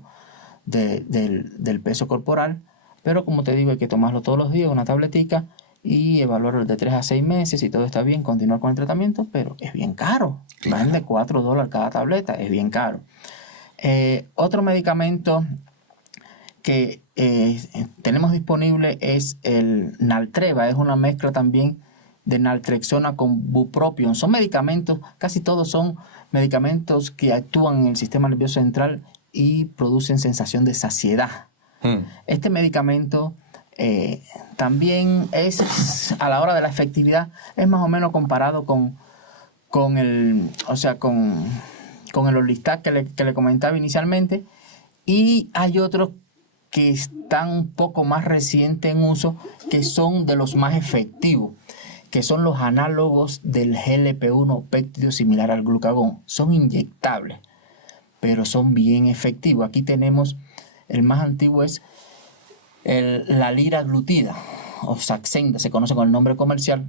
del peso corporal. Pero como te digo, hay que tomarlo todos los días, una tabletica, y evaluarlo de 3 a 6 meses. Si todo está bien, continuar con el tratamiento, pero es bien caro. Claro. Más de $4 cada tableta, es bien caro. Otro medicamento que tenemos disponible es el Naltreva. Es una mezcla también de naltrexona con bupropion. Son medicamentos, casi todos son medicamentos que actúan en el sistema nervioso central y producen sensación de saciedad. Este medicamento también es, a la hora de la efectividad, es más o menos comparado con el Orlistat que le comentaba inicialmente. Y hay otros que están un poco más recientes en uso, que son de los más efectivos, que son los análogos del GLP-1 péptido similar al glucagón. Son inyectables, pero son bien efectivos. Aquí tenemos, el más antiguo es la liraglutida, o Saxenda, se conoce con el nombre comercial.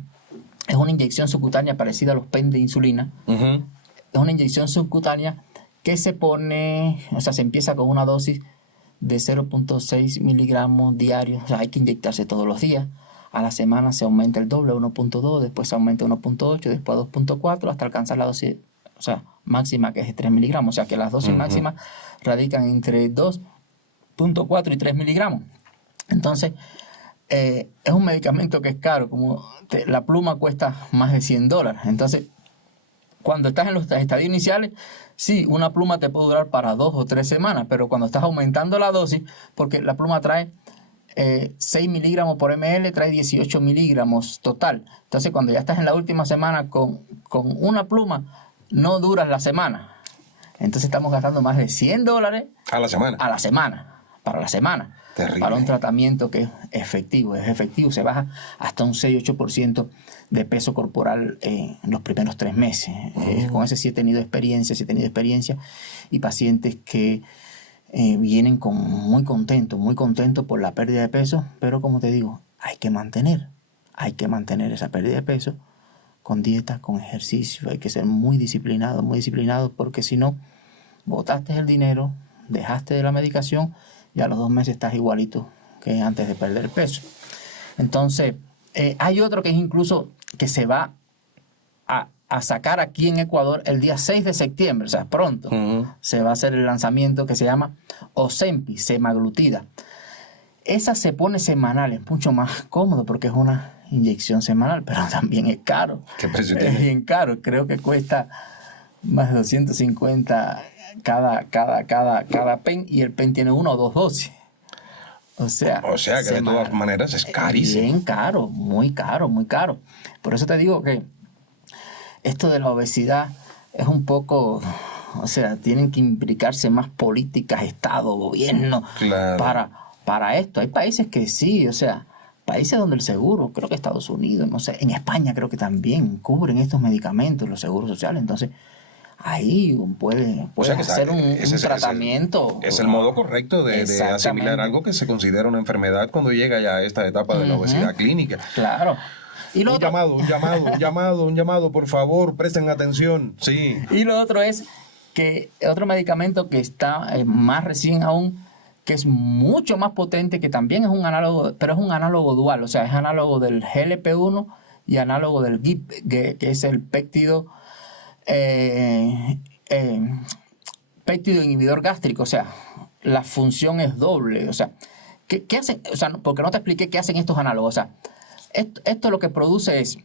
Es una inyección subcutánea parecida a los pen de insulina. Uh-huh. Es una inyección subcutánea que se pone, o sea, se empieza con una dosis de 0.6 miligramos diarios. O sea, hay que inyectarse todos los días. A la semana se aumenta el doble, 1.2, después se aumenta 1.8, después 2.4, hasta alcanzar la dosis, o sea, máxima, que es de 3 miligramos. O sea, que las dosis máximas radican entre 2.4 y 3 miligramos. Entonces, es un medicamento que es caro. Como la pluma cuesta más de $100. Entonces, cuando estás en los estadios iniciales, sí, una pluma te puede durar para 2 o 3 semanas, pero cuando estás aumentando la dosis, porque la pluma trae 6 miligramos por ml, trae 18 miligramos total. Entonces, cuando ya estás en la última semana con una pluma, no duras la semana. Entonces, estamos gastando más de $100 a la semana. Para la semana. Terrible. Para un tratamiento que es efectivo, se baja hasta un 6-8% de peso corporal en los primeros 3 meses. Con ese sí he tenido experiencia y pacientes que vienen muy contentos por la pérdida de peso, pero como te digo, hay que mantener esa pérdida de peso con dieta, con ejercicio. Hay que ser muy disciplinado, porque si no, botaste el dinero, dejaste de la medicación y a los 2 meses estás igualito que antes de perder el peso. Entonces, hay otro que es incluso que se va a sacar aquí en Ecuador el día 6 de septiembre, o sea, pronto. Se va a hacer el lanzamiento, que se llama Ozempic, semaglutida. Esa se pone semanal, es mucho más cómodo porque es una inyección semanal, pero también es caro. ¿Qué precio tiene? Es bien caro, creo que cuesta más de 250 cada pen, y el pen tiene 1 o 2 dosis. O sea que de todas maneras es carísimo. Bien caro, muy caro. Por eso te digo que esto de la obesidad es un poco, o sea, tienen que implicarse más políticas, Estado, gobierno, claro, para esto. Hay países que sí, o sea, países donde el seguro, creo que Estados Unidos, no sé, en España creo que también cubren estos medicamentos, los seguros sociales. Entonces, ahí puede hacer un tratamiento. Es el modo correcto de asimilar algo que se considera una enfermedad cuando llega ya a esta etapa de la obesidad clínica. Claro. Y un llamado, por favor, presten atención. Sí. Y lo otro es que otro medicamento que está más recién aún, que es mucho más potente, que también es un análogo, pero es un análogo dual, o sea, es análogo del GLP-1 y análogo del GIP, que es el péptido inhibidor gástrico. O sea, la función es doble. O sea, ¿qué hacen? O sea, porque no te expliqué qué hacen estos análogos. O sea, esto lo que produce es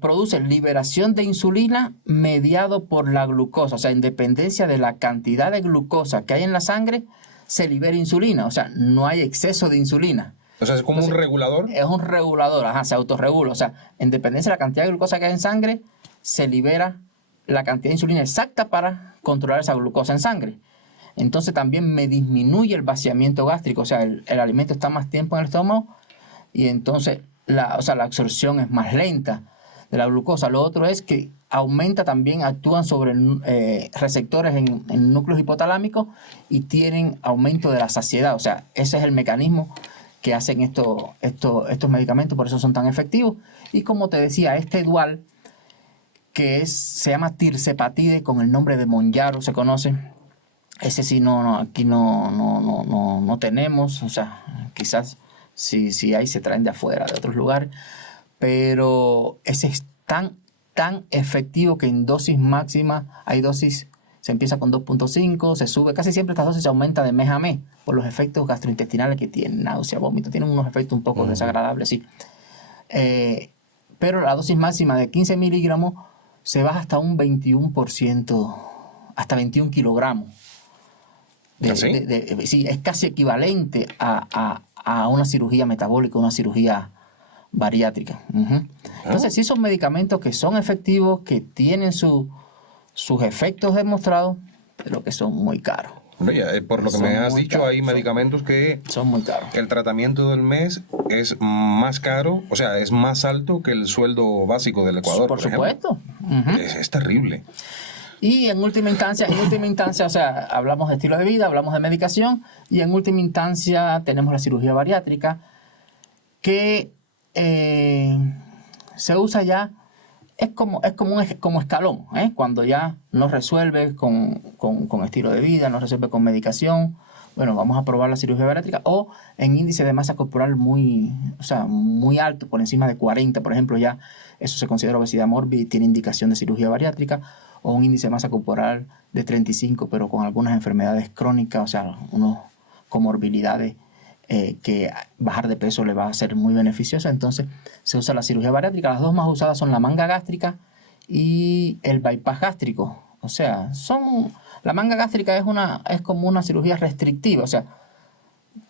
produce liberación de insulina mediado por la glucosa. O sea, en dependencia de la cantidad de glucosa que hay en la sangre, se libera insulina. O sea, no hay exceso de insulina. O sea, es como un regulador. Es un regulador, se autorregula. O sea, en dependencia de la cantidad de glucosa que hay en sangre, se libera la cantidad de insulina exacta para controlar esa glucosa en sangre. Entonces también me disminuye el vaciamiento gástrico. O sea, el alimento está más tiempo en el estómago y entonces la absorción es más lenta de la glucosa. Lo otro es que aumenta también, actúan sobre receptores en núcleos hipotalámicos y tienen aumento de la saciedad. O sea, ese es el mecanismo que hacen estos medicamentos, por eso son tan efectivos. Y como te decía, este dual, que se llama tirzepatide, con el nombre de Mounjaro se conoce. Ese sí aquí no tenemos. O sea, quizás si hay, se traen de afuera, de otros lugares. Pero ese es tan efectivo que en dosis máxima, hay dosis, se empieza con 2.5, se sube, casi siempre estas dosis se aumenta de mes a mes por los efectos gastrointestinales que tienen, náusea, vómito, tienen unos efectos un poco desagradables, sí. Pero la dosis máxima de 15 miligramos se baja hasta un 21%, hasta 21 kilogramos. Sí, es casi equivalente a una cirugía metabólica, una cirugía bariátrica. Entonces, sí son medicamentos que son efectivos, que tienen sus efectos demostrados, pero que son muy caros. Oye, por lo que Son me has muy dicho, caros, hay medicamentos que son muy caros. el tratamiento del mes es más caro, o sea, es más alto que el sueldo básico del Ecuador, Por por ejemplo. supuesto. Ujú. Es terrible. Y en última instancia, o sea, hablamos de estilo de vida, hablamos de medicación, y en última instancia tenemos la cirugía bariátrica, que se usa ya, es como escalón, ¿eh? Cuando ya no resuelve con estilo de vida, no resuelve con medicación, bueno, vamos a probar la cirugía bariátrica, o en índice de masa corporal muy alto, por encima de 40, por ejemplo, ya eso se considera obesidad mórbida y tiene indicación de cirugía bariátrica, o un índice de masa corporal de 35, pero con algunas enfermedades crónicas, o sea, unas comorbilidades que bajar de peso le va a ser muy beneficioso. Entonces se usa la cirugía bariátrica. Las dos más usadas son la manga gástrica y el bypass gástrico. O sea, la manga gástrica es como una cirugía restrictiva. O sea,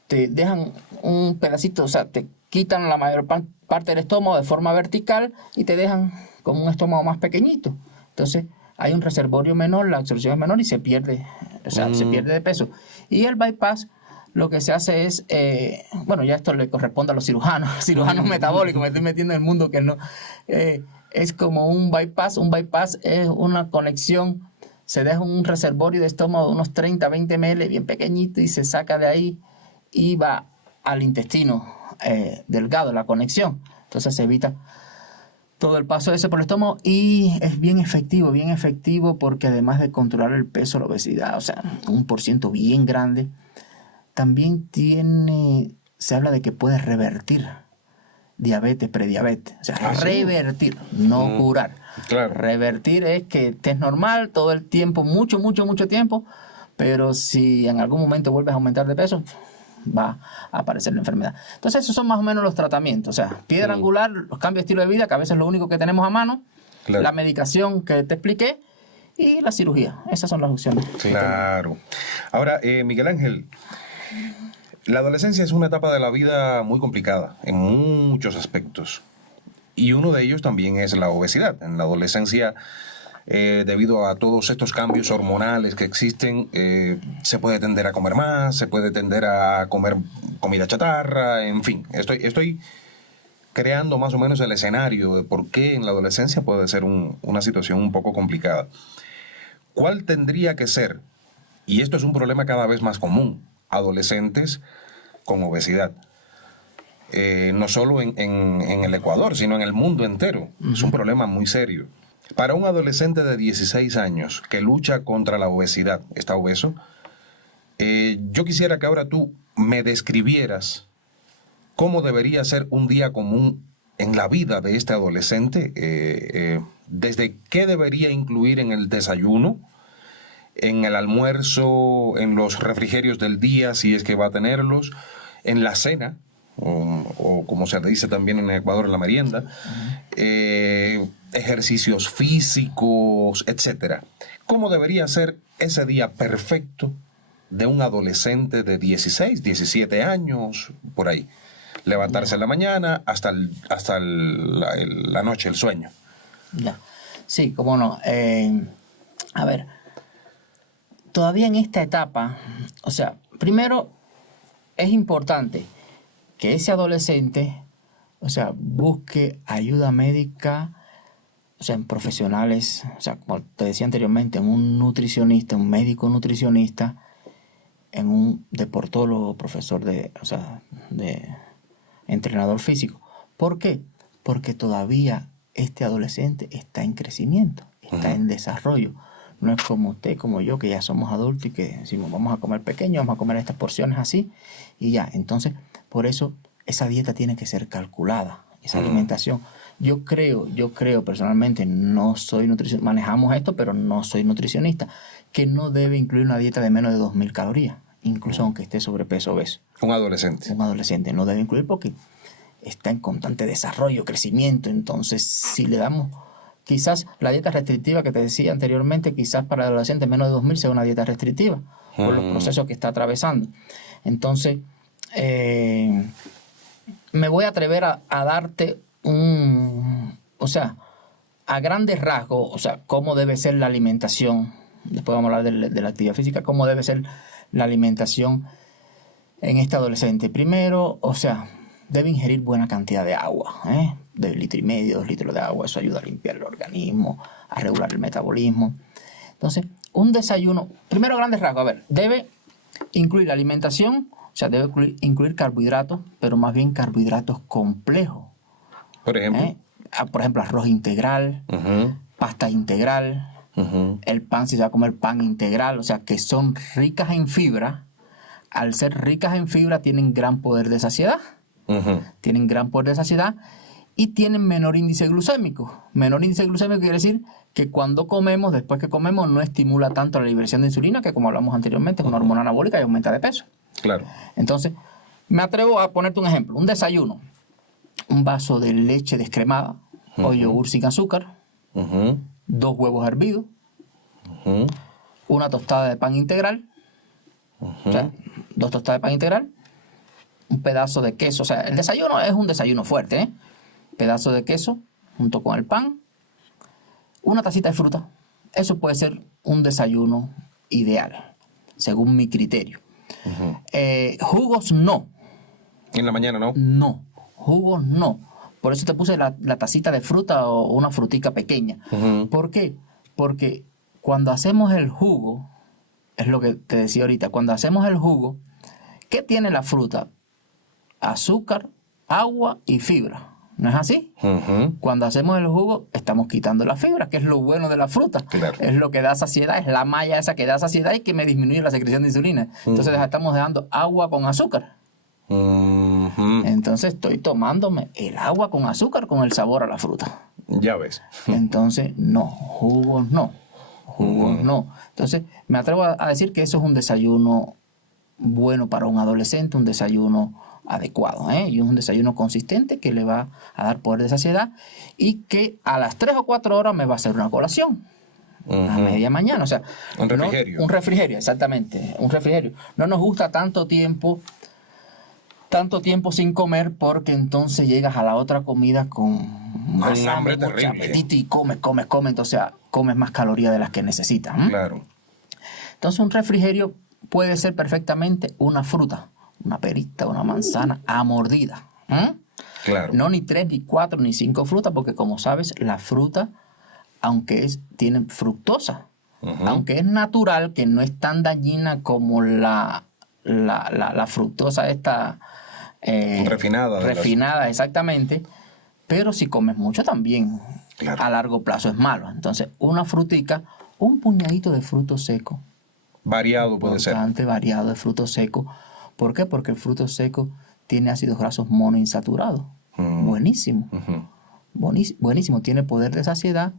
te dejan un pedacito, o sea, te quitan la mayor parte del estómago de forma vertical y te dejan como un estómago más pequeñito. Entonces hay un reservorio menor, la absorción es menor y se pierde, o sea, se pierde de peso. Y el bypass, lo que se hace es, bueno, ya esto le corresponde a los cirujanos metabólicos, me estoy metiendo en el mundo que no, es como un bypass es una conexión, se deja un reservorio de estómago de unos 30, 20 ml, bien pequeñito, y se saca de ahí y va al intestino delgado, la conexión. Entonces se evita todo el paso ese por el estómago y es bien efectivo porque además de controlar el peso, la obesidad, o sea, un % bien grande, también se habla de que puede revertir diabetes, prediabetes. O sea, revertir, no curar. Claro. Revertir es que estés normal todo el tiempo, mucho tiempo, pero si en algún momento vuelves a aumentar de peso, va a aparecer la enfermedad. Entonces esos son más o menos los tratamientos. O sea, piedra angular, los cambios de estilo de vida, que a veces es lo único que tenemos a mano, claro, la medicación que te expliqué y la cirugía. Esas son las opciones. Claro. Ahora, Miguel Ángel, la adolescencia es una etapa de la vida muy complicada en muchos aspectos. Y uno de ellos también es la obesidad. En la adolescencia, debido a todos estos cambios hormonales que existen, se puede tender a comer más, se puede tender a comer comida chatarra, en fin. Estoy creando más o menos el escenario de por qué en la adolescencia puede ser una situación un poco complicada. ¿Cuál tendría que ser? Y esto es un problema cada vez más común. Adolescentes con obesidad. No solo en el Ecuador, sino en el mundo entero. Es un problema muy serio. Para un adolescente de 16 años que lucha contra la obesidad, está obeso, yo quisiera que ahora tú me describieras cómo debería ser un día común en la vida de este adolescente, desde qué debería incluir en el desayuno, en el almuerzo, en los refrigerios del día, si es que va a tenerlos, en la cena, o como se le dice también en Ecuador, en la merienda, ejercicios físicos, etcétera. ¿Cómo debería ser ese día perfecto de un adolescente de 16, 17 años, por ahí? Levantarse en la mañana hasta la noche, el sueño. Ya. Sí, cómo no. A ver, todavía en esta etapa, o sea, primero es importante que ese adolescente, o sea, busque ayuda médica, o sea, en profesionales, o sea, como te decía anteriormente, en un nutricionista, un médico nutricionista, en un deportólogo, profesor de entrenador físico. ¿Por qué? Porque todavía este adolescente está en crecimiento, está en desarrollo. No es como usted, como yo, que ya somos adultos y que decimos, vamos a comer pequeño, vamos a comer estas porciones así y ya. Entonces, por eso esa dieta tiene que ser calculada, esa alimentación. Yo creo personalmente, no soy nutricionista, manejamos esto, pero no soy nutricionista, que no debe incluir una dieta de menos de 2.000 calorías, incluso aunque esté sobrepeso obeso. Un adolescente. Un adolescente no debe incluir porque está en constante desarrollo, crecimiento. Entonces, si le damos, quizás la dieta restrictiva que te decía anteriormente, quizás para el adolescente menos de 2.000 sea una dieta restrictiva por los procesos que está atravesando. Entonces, me voy a atrever a darte a grandes rasgos, o sea, cómo debe ser la alimentación. Después vamos a hablar de la actividad física, cómo debe ser la alimentación en este adolescente? Primero, o sea, debe ingerir buena cantidad de agua, de 1,5 litros, 2 litros de agua. Eso ayuda a limpiar el organismo, a regular el metabolismo. Entonces, un desayuno, primero a grandes rasgos, a ver, debe incluir la alimentación, o sea, debe incluir carbohidratos, pero más bien carbohidratos complejos. Por ejemplo. Por ejemplo, arroz integral, pasta integral, el pan, si se va a comer pan integral, o sea, que son ricas en fibra. Al ser ricas en fibra tienen gran poder de saciedad. Tienen gran poder de saciedad y tienen menor índice glucémico. Menor índice glucémico quiere decir que cuando comemos, después que comemos, no estimula tanto la liberación de insulina, que como hablamos anteriormente, es una hormona anabólica y aumenta de peso. Claro. Entonces, me atrevo a ponerte un ejemplo. Un desayuno. Un vaso de leche descremada o yogur sin azúcar. 2 huevos hervidos. Una tostada de pan integral. O sea, 2 tostadas de pan integral. Un pedazo de queso. O sea, el desayuno es un desayuno fuerte, Pedazo de queso junto con el pan. Una tacita de fruta. Eso puede ser un desayuno ideal, según mi criterio. Jugos no. ¿En la mañana no? No. Jugos no. Por eso te puse la tacita de fruta o una frutica pequeña. ¿Por qué? Porque cuando hacemos el jugo, es lo que te decía ahorita, cuando hacemos el jugo, ¿qué tiene la fruta? Azúcar, agua y fibra. ¿No es así? Cuando hacemos el jugo, estamos quitando la fibra, que es lo bueno de la fruta. Claro. Es lo que da saciedad, es la malla esa que da saciedad y que me disminuye la secreción de insulina. Entonces estamos dejando agua con azúcar. Entonces estoy tomándome el agua con azúcar con el sabor a la fruta. Ya ves. Entonces, no, jugos no. Jugos no. Entonces, me atrevo a decir que eso es un desayuno bueno para un adolescente, un desayuno adecuado, y un desayuno consistente que le va a dar poder de saciedad y que a las 3 o 4 horas me va a hacer una colación. A media mañana, o sea, un refrigerio. Un refrigerio, exactamente, un refrigerio. No nos gusta tanto tiempo sin comer, porque entonces llegas a la otra comida con más hambre, mucho apetito y comes, entonces comes más calorías de las que necesitas. Claro. Entonces un refrigerio puede ser perfectamente una fruta, una perita, una manzana a mordida. Claro. No ni 3, ni 4, ni 5 frutas, porque como sabes, la fruta, aunque tiene fructosa, aunque es natural, que no es tan dañina como la fructosa esta refinada, exactamente, pero si comes mucho también, claro, a largo plazo es malo. Entonces, una frutica, un puñadito de fruto seco. Variado puede ser. Bastante variado de fruto seco. ¿Por qué? Porque el fruto seco tiene ácidos grasos monoinsaturados. Buenísimo. Buenísimo. Tiene poder de saciedad,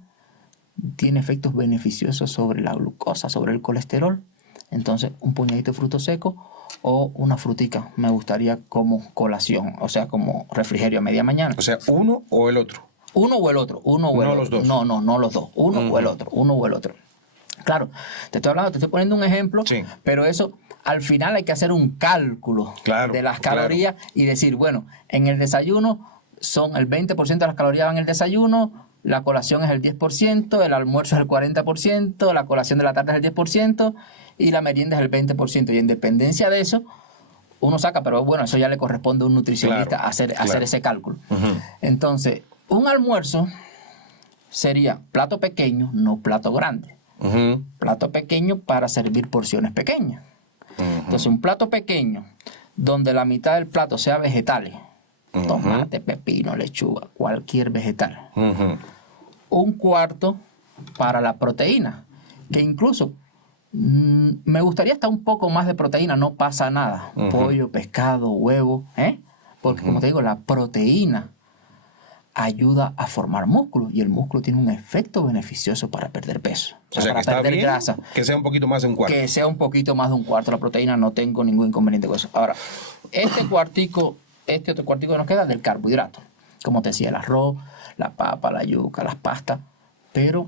tiene efectos beneficiosos sobre la glucosa, sobre el colesterol. Entonces, un puñadito de fruto seco o una frutica me gustaría como colación, o sea, como refrigerio a media mañana. O sea, uno o el otro. Uno o el otro. No los dos. No los dos. Uno o el otro. Claro, te estoy poniendo un ejemplo, sí, pero eso al final hay que hacer un cálculo, claro, de las calorías, claro, y decir, bueno, en el desayuno son el 20% de las calorías van en el desayuno, la colación es el 10%, el almuerzo es el 40%, la colación de la tarde es el 10% y la merienda es el 20%. Y en dependencia de eso, uno saca, pero bueno, eso ya le corresponde a un nutricionista, claro, hacer ese cálculo. Entonces, un almuerzo sería plato pequeño, no plato grande. Plato pequeño para servir porciones pequeñas. Entonces, un plato pequeño donde la mitad del plato sea vegetales, tomate, pepino, lechuga, cualquier vegetal. Un cuarto para la proteína, que incluso me gustaría hasta un poco más de proteína, no pasa nada. Pollo, pescado, huevo, porque como te digo, la proteína ayuda a formar músculo y el músculo tiene un efecto beneficioso para perder peso. O sea, para que perder está bien grasa. Que sea un poquito más de un cuarto. Que sea un poquito más de un cuarto. La proteína no tengo ningún inconveniente con eso. Ahora, este otro cuartico que nos queda del carbohidrato. Como te decía, el arroz, la papa, la yuca, las pastas, pero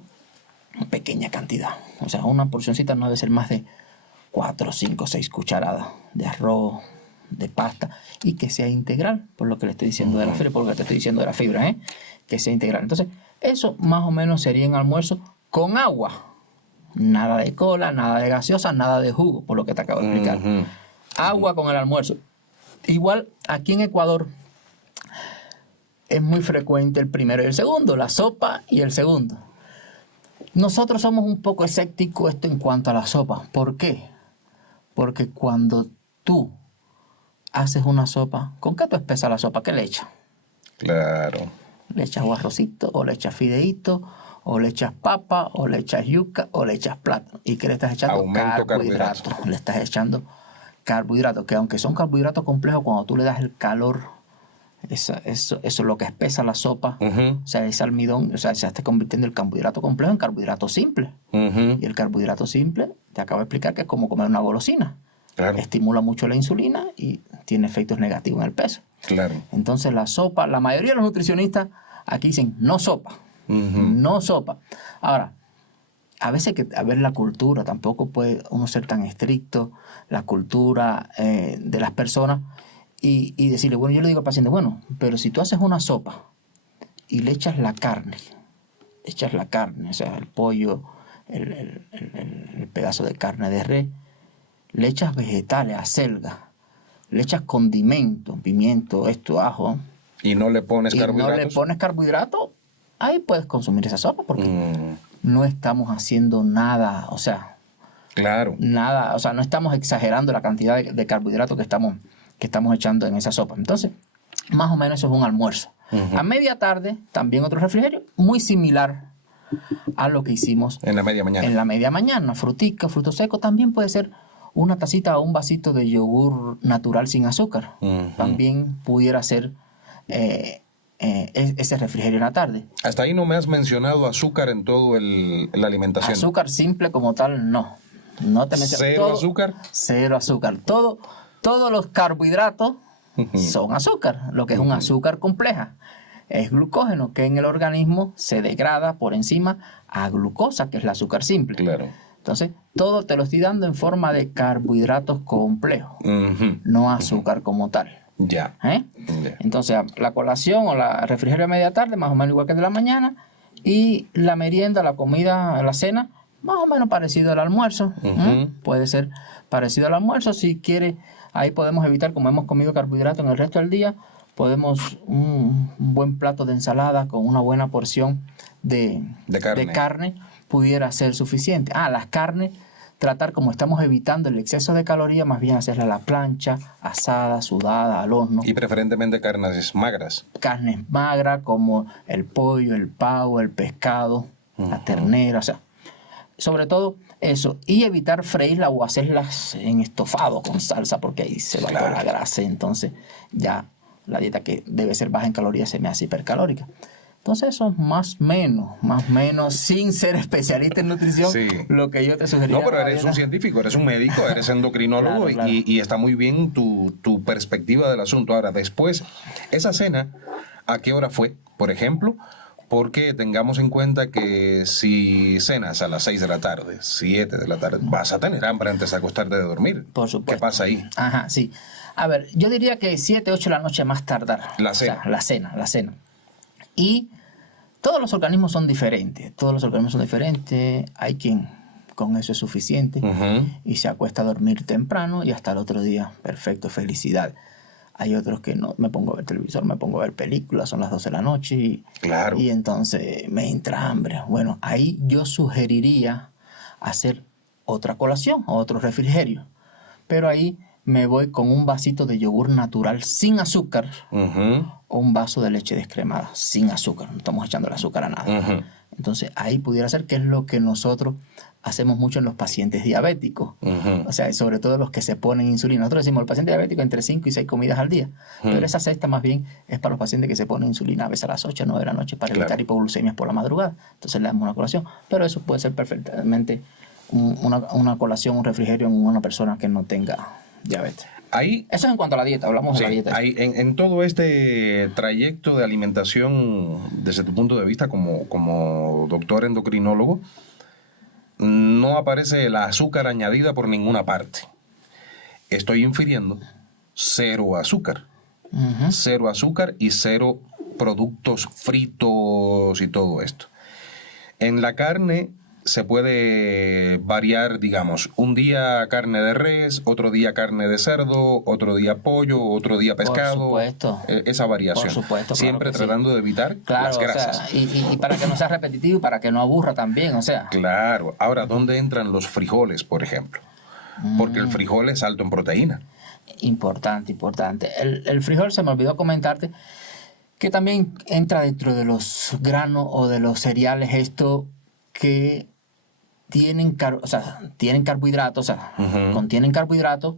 en pequeña cantidad. O sea, una porcioncita no debe ser más de 4, 5, 6 cucharadas de arroz, de pasta, y que sea integral, por lo que le estoy diciendo de la fibra, por lo que te estoy diciendo de la fibra, que sea integral. Entonces, eso más o menos sería en almuerzo con agua. Nada de cola, nada de gaseosa, nada de jugo, por lo que te acabo de explicar. Ujú. Agua con el almuerzo. Igual aquí en Ecuador es muy frecuente el primero y el segundo, la sopa y el segundo. Nosotros somos un poco escépticos esto en cuanto a la sopa. ¿Por qué? Porque cuando tú haces una sopa, ¿con qué tú espesas la sopa? ¿Qué le echas? Claro. Le echas o arrocito, o le echas fideíto, o le echas papa, o le echas yuca, o le echas plátano. ¿Y qué le estás echando? Aumento Carbohidratos. Le estás echando carbohidratos, que aunque son carbohidratos complejos, cuando tú le das el calor, eso es lo que espesa la sopa. Ujú. O sea, ese almidón, o sea, se está convirtiendo el carbohidrato complejo en carbohidrato simple. Ujú. Y el carbohidrato simple, te acabo de explicar que es como comer una golosina. Claro. Estimula mucho la insulina y tiene efectos negativos en el peso. Claro. Entonces la sopa, la mayoría de los nutricionistas aquí dicen no sopa, Ujú. no sopa. Ahora, a veces hay que ver la cultura, tampoco puede uno ser tan estricto, la cultura de las personas y decirle, bueno, yo le digo al paciente, bueno, pero si tú haces una sopa y le echas la carne, o sea, el pollo, el pedazo de carne de res, le echas vegetales, acelga, le echas condimento, pimiento, esto, ajo, Y no le pones y no le carbohidratos. pones carbohidrato, ahí puedes consumir esa sopa porque Mm, no estamos haciendo nada, o sea, claro. nada, o sea, no estamos exagerando la cantidad de carbohidratos que estamos echando en esa sopa. Entonces, más o menos eso es un almuerzo. Ujú. A media tarde, también otro refrigerio, muy similar a lo que hicimos En la media mañana. en la media mañana. Frutica, fruto seco, también puede ser una tacita o un vasito de yogur natural sin azúcar. Ujú. También pudiera ser ese refrigerio en la tarde. Hasta ahí no me has mencionado azúcar en todo la alimentación. Azúcar simple como tal, no. No te menciono. ¿Cero azúcar? Cero azúcar. Todos los carbohidratos son azúcar. Lo que es un azúcar compleja es glucógeno, que en el organismo se degrada por encima a glucosa, que es el azúcar simple. Claro. Entonces, todo te lo estoy dando en forma de carbohidratos complejos, Ujú. no azúcar como tal. Ya. ¿Eh? Ya. Entonces, la colación o la refrigerio a media tarde, más o menos igual que de la mañana, y la merienda, la comida, la cena, más o menos parecido al almuerzo. Ujú. Puede ser parecido al almuerzo. Si quiere, ahí podemos evitar, como hemos comido carbohidratos en el resto del día, podemos un buen plato de ensalada con una buena porción de carne pudiera ser suficiente. Las carnes, tratar, como estamos evitando el exceso de calorías, más bien hacerla a la plancha, asada, sudada, al horno. Y preferentemente carnes magras. Carnes magras como el pollo, el pavo, el pescado, la ternera, o sea, sobre todo eso. Y evitar freírla o hacerlas en estofado con salsa, porque ahí se va toda la grasa. Entonces ya la dieta, que debe ser baja en calorías, se me hace hipercalórica. Entonces eso es más o menos, sin ser especialista en nutrición, Sí. lo que yo te sugeriría. No, pero eres Gabriela. un científico, eres un médico, eres endocrinólogo Claro, claro. Y está muy bien tu perspectiva del asunto. Ahora, después, esa cena, ¿a qué hora fue, por ejemplo? Porque tengamos en cuenta que si cenas a las 6 de la tarde, 7 de la tarde, vas a tener hambre antes de acostarte de dormir. Por supuesto. ¿Qué pasa ahí? Ajá, sí. A ver, yo diría que 7, 8 de la noche más tardar. La O sea, cena. la cena. Y todos los organismos son diferentes. Hay quien con eso es suficiente Ujú. y se acuesta a dormir temprano y hasta el otro día, perfecto, felicidad. Hay otros que no, me pongo a ver televisor, me pongo a ver películas, son las 12 de la noche Claro. y entonces me entra hambre. Bueno, ahí yo sugeriría hacer otra colación o otro refrigerio. Pero ahí me voy con un vasito de yogur natural sin azúcar Ujú. o un vaso de leche descremada sin azúcar. No estamos echando el azúcar a nada. Ujú. Entonces ahí pudiera ser, que es lo que nosotros hacemos mucho en los pacientes diabéticos. Ujú. O sea, sobre todo los que se ponen insulina. Nosotros decimos el paciente diabético entre 5 y 6 comidas al día. Pero esa sexta más bien es para los pacientes que se ponen insulina a veces a las 8 o 9 de la noche para Claro. evitar hipoglucemias por la madrugada. Entonces le damos una colación. Pero eso puede ser perfectamente una colación, un refrigerio en una persona que no tenga diabetes. Ahí, Eso es en cuanto a la dieta, hablamos sí, de la dieta. ahí, en todo este trayecto de alimentación, desde tu punto de vista como doctor endocrinólogo, no aparece el azúcar añadida por ninguna parte. Estoy infiriendo cero azúcar. Ujú. Cero azúcar y cero productos fritos y todo esto. En la carne se puede variar, digamos, un día carne de res, otro día carne de cerdo, otro día pollo, otro día pescado. Por supuesto. Esa variación. Por supuesto. Siempre claro tratando de evitar claro, las grasas. O sea, y para que no sea repetitivo y para que no aburra también, o sea. Claro. Ahora, ¿dónde entran los frijoles, por ejemplo? Porque el frijol es alto en proteína. Importante. El frijol, se me olvidó comentarte, que también entra dentro de los granos o de los cereales, esto que tienen carbohidratos, o sea, contienen carbohidratos,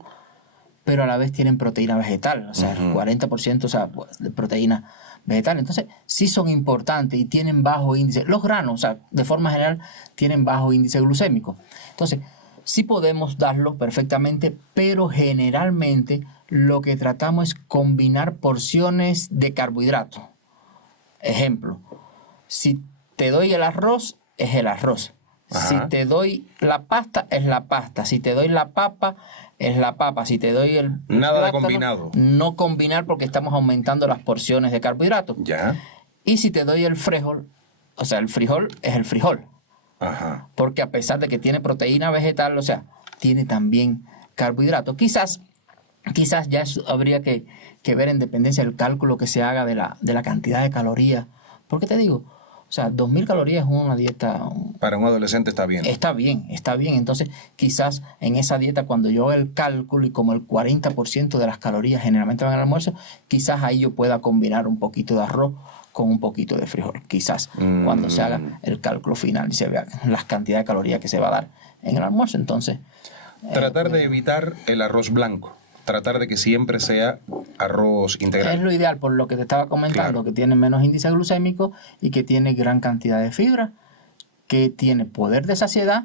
pero a la vez tienen proteína vegetal, o sea, el 40%, o sea, de proteína vegetal. Entonces, sí son importantes y tienen bajo índice. Los granos, o sea, de forma general, tienen bajo índice glucémico. Entonces, sí podemos darlo perfectamente, pero generalmente lo que tratamos es combinar porciones de carbohidratos. Ejemplo, si te doy el arroz, es el arroz. Ajá. Si te doy la pasta, es la pasta. Si te doy la papa, es la papa. Si te doy el Nada de plátano, combinado. no combinar porque estamos aumentando las porciones de carbohidratos. Ya. Y si te doy el frijol, o sea, el frijol es el frijol. Ajá. Porque a pesar de que tiene proteína vegetal, o sea, tiene también carbohidratos. Quizás ya eso habría que ver en dependencia del cálculo que se haga de la cantidad de calorías. ¿Por qué te digo? O sea, 2000 calorías es una dieta. Para un adolescente está bien. Está bien. Entonces, quizás en esa dieta, cuando yo haga el cálculo y como el 40% de las calorías generalmente van al almuerzo, quizás ahí yo pueda combinar un poquito de arroz con un poquito de frijol. Quizás cuando se haga el cálculo final y se vea las cantidades de calorías que se va a dar en el almuerzo. Entonces, tratar de evitar el arroz blanco. Tratar de que siempre sea arroz integral. es lo ideal, por lo que te estaba comentando, Claro. que tiene menos índice glucémico y que tiene gran cantidad de fibra, que tiene poder de saciedad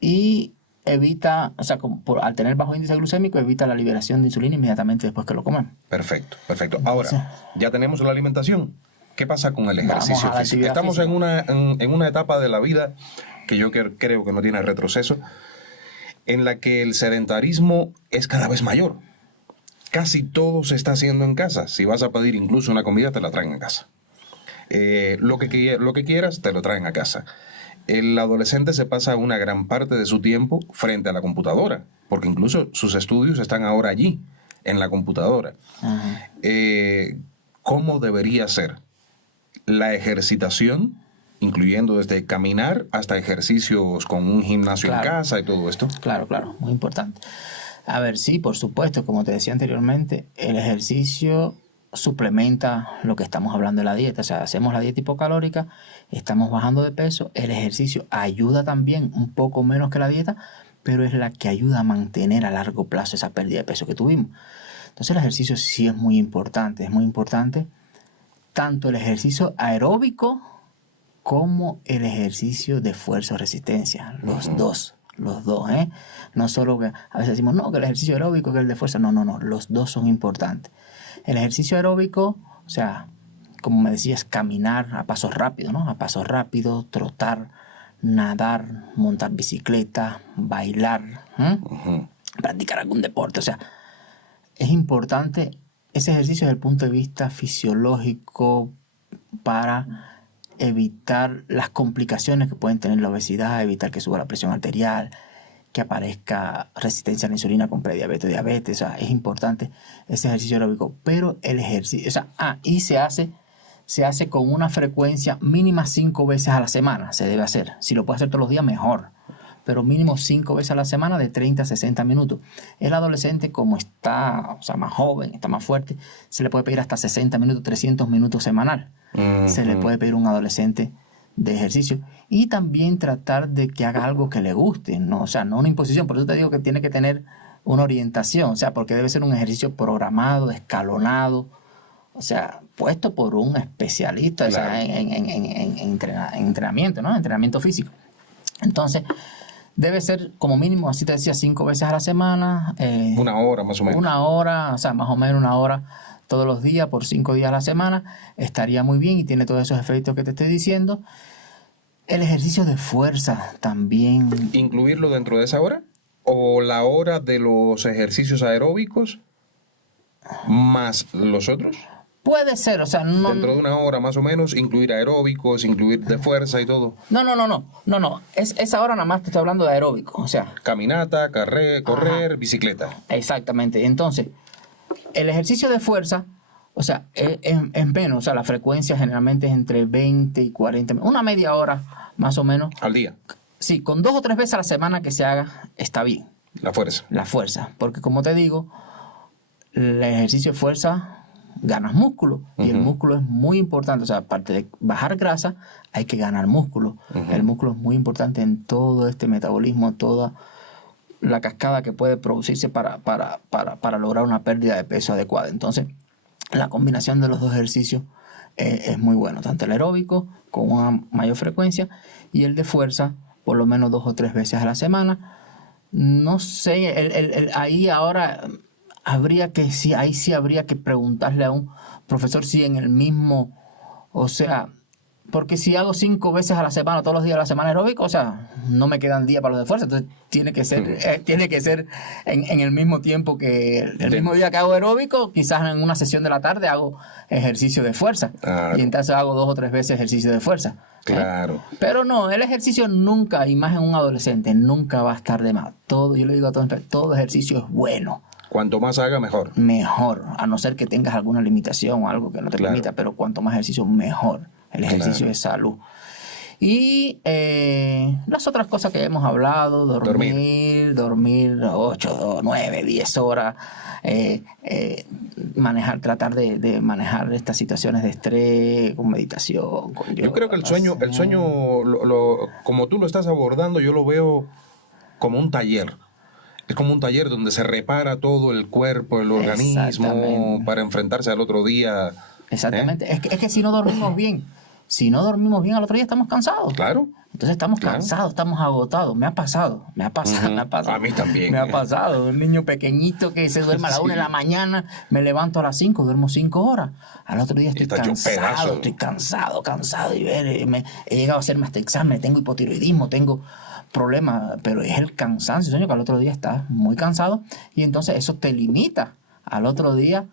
y evita, o sea, al tener bajo índice glucémico, evita la liberación de insulina inmediatamente después que lo comemos. Perfecto. Ahora, ya tenemos la alimentación. ¿Qué pasa con el Vamos ejercicio a la físico? actividad Estamos física. en una etapa de la vida que yo creo que no tiene retroceso, en la que el sedentarismo es cada vez mayor. Casi todo se está haciendo en casa. Si vas a pedir incluso una comida, te la traen a casa. Lo que quieras, te lo traen a casa. El adolescente se pasa una gran parte de su tiempo frente a la computadora, porque incluso sus estudios están ahora allí, en la computadora. ¿Cómo debería ser la ejercitación, incluyendo desde caminar hasta ejercicios con un gimnasio en Claro. casa y todo esto? Claro, muy importante. A ver, sí, por supuesto, como te decía anteriormente, el ejercicio suplementa lo que estamos hablando de la dieta. O sea, hacemos la dieta hipocalórica, estamos bajando de peso, el ejercicio ayuda también un poco menos que la dieta, pero es la que ayuda a mantener a largo plazo esa pérdida de peso que tuvimos. Entonces el ejercicio sí es muy importante tanto el ejercicio aeróbico como el ejercicio de fuerza o resistencia, los dos, ¿eh? No solo que a veces decimos, no, que el ejercicio aeróbico, que el de fuerza, no, los dos son importantes. El ejercicio aeróbico, o sea, como me decías, caminar a pasos rápidos, ¿no? A pasos rápidos, trotar, nadar, montar bicicleta, bailar, practicar algún deporte, o sea, es importante ese ejercicio desde el punto de vista fisiológico para evitar las complicaciones que pueden tener la obesidad, evitar que suba la presión arterial, que aparezca resistencia a la insulina con prediabetes, diabetes. O sea, es importante ese ejercicio aeróbico. Pero el ejercicio, o sea, y se hace con una frecuencia mínima 5 veces a la semana, se debe hacer. Si lo puede hacer todos los días, mejor. Pero mínimo 5 veces a la semana de 30 a 60 minutos. El adolescente, como está, o sea, más joven, está más fuerte, se le puede pedir hasta 60 minutos, 300 minutos semanal. Se le puede pedir a un adolescente de ejercicio. Y también tratar de que haga algo que le guste, ¿no? O sea, no una imposición. Por eso te digo que tiene que tener una orientación, o sea, porque debe ser un ejercicio programado, escalonado, o sea, puesto por un especialista, claro, o sea, en entrenamiento, ¿no? Entrenamiento físico. Entonces, debe ser como mínimo, así te decía, 5 veces a la semana. 1 hora más o menos. 1 hora, o sea, más o menos 1 hora todos los días por 5 días a la semana. Estaría muy bien y tiene todos esos efectos que te estoy diciendo. El ejercicio de fuerza también. ¿Incluirlo dentro de esa hora? ¿O la hora de los ejercicios aeróbicos más los otros? Puede ser, o sea, no. Dentro de una hora más o menos, incluir aeróbicos, incluir de fuerza y todo. No. Esa hora nada más te estoy hablando de aeróbico, o sea. Caminata, correr, bicicleta. Exactamente. Entonces, el ejercicio de fuerza, o sea, es menos, o sea, la frecuencia generalmente es entre 20 y 40, una media hora más o menos. Al día. Sí, con 2 o 3 veces a la semana que se haga, está bien. La fuerza. La fuerza, porque como te digo, el ejercicio de fuerza ganas músculo y el músculo es muy importante, o sea, aparte de bajar grasa, hay que ganar músculo. El músculo es muy importante en todo este metabolismo, toda la cascada que puede producirse para lograr una pérdida de peso adecuada. Entonces, la combinación de los dos ejercicios es muy bueno, tanto el aeróbico con una mayor frecuencia y el de fuerza por lo menos 2 o 3 veces a la semana. No sé, ahí ahora ahí sí habría que preguntarle a un profesor si en el mismo, o sea, porque si hago 5 veces a la semana, todos los días de la semana aeróbico, o sea, no me quedan días para los de fuerza, entonces tiene que ser en el mismo tiempo que el mismo día que hago aeróbico, quizás en una sesión de la tarde hago ejercicio de fuerza, y entonces hago 2 o 3 veces ejercicio de fuerza. Claro. Pero no, el ejercicio nunca, y más en un adolescente, nunca va a estar de más. Yo le digo a todos, todo ejercicio es bueno. Cuanto más haga, mejor. Mejor, a no ser que tengas alguna limitación o algo que no te permita, pero cuanto más ejercicio, mejor. El ejercicio es salud. Y las otras cosas que hemos hablado, dormir 8, 9, 10 horas, tratar de manejar estas situaciones de estrés con meditación, con yoga. Yo creo que el sueño, como tú lo estás abordando, yo lo veo como un taller. Es como un taller donde se repara todo el cuerpo, el organismo, para enfrentarse al otro día. Exactamente. Es que si no dormimos bien, al otro día estamos cansados. Claro. Entonces estamos cansados, estamos agotados. Me ha pasado. A mí también. Me ha pasado. Un niño pequeñito que se duerme a la 1 de la mañana, me levanto a las 5, duermo 5 horas. Al otro día estoy cansado. Y he llegado a hacerme hasta examen, tengo hipotiroidismo, tengo problemas, pero es el cansancio, sueño, que al otro día estás muy cansado y entonces eso te limita al otro día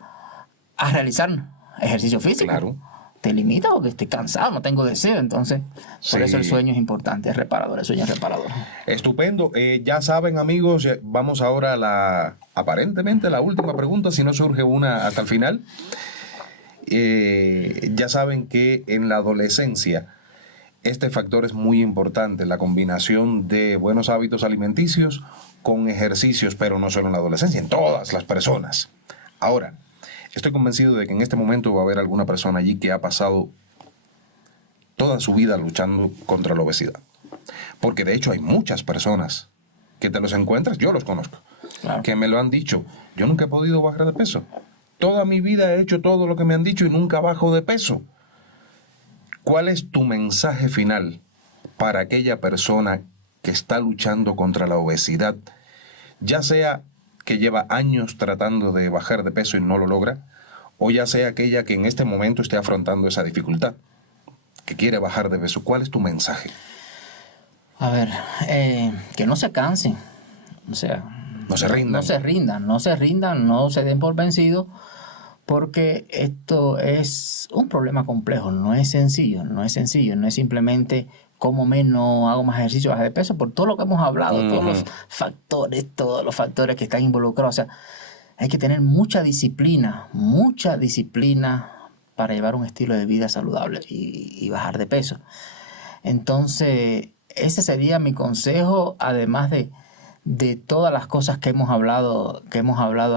a realizar ejercicio físico. Claro. Te limita porque estoy cansado, no tengo deseo, entonces por eso el sueño es importante, es reparador, el sueño es reparador. Estupendo. Ya saben, amigos, vamos ahora a aparentemente la última pregunta, si no surge una hasta el final. Ya saben que en la adolescencia este factor es muy importante, la combinación de buenos hábitos alimenticios con ejercicios, pero no solo en la adolescencia, en todas las personas. Ahora, estoy convencido de que en este momento va a haber alguna persona allí que ha pasado toda su vida luchando contra la obesidad. Porque de hecho hay muchas personas que te los encuentras, yo los conozco, que me lo han dicho. Yo nunca he podido bajar de peso. Toda mi vida he hecho todo lo que me han dicho y nunca bajo de peso. ¿Cuál es tu mensaje final para aquella persona que está luchando contra la obesidad, ya sea que lleva años tratando de bajar de peso y no lo logra, o ya sea aquella que en este momento esté afrontando esa dificultad, que quiere bajar de peso? ¿Cuál es tu mensaje? A ver, que no se cansen, o sea, no se rindan, no se den por vencidos, porque esto es un problema complejo, no es sencillo, no es simplemente como menos hago más ejercicio, bajar de peso, por todo lo que hemos hablado, todos los factores que están involucrados. O sea, hay que tener mucha disciplina para llevar un estilo de vida saludable y bajar de peso. Entonces, ese sería mi consejo, además de todas las cosas que hemos hablado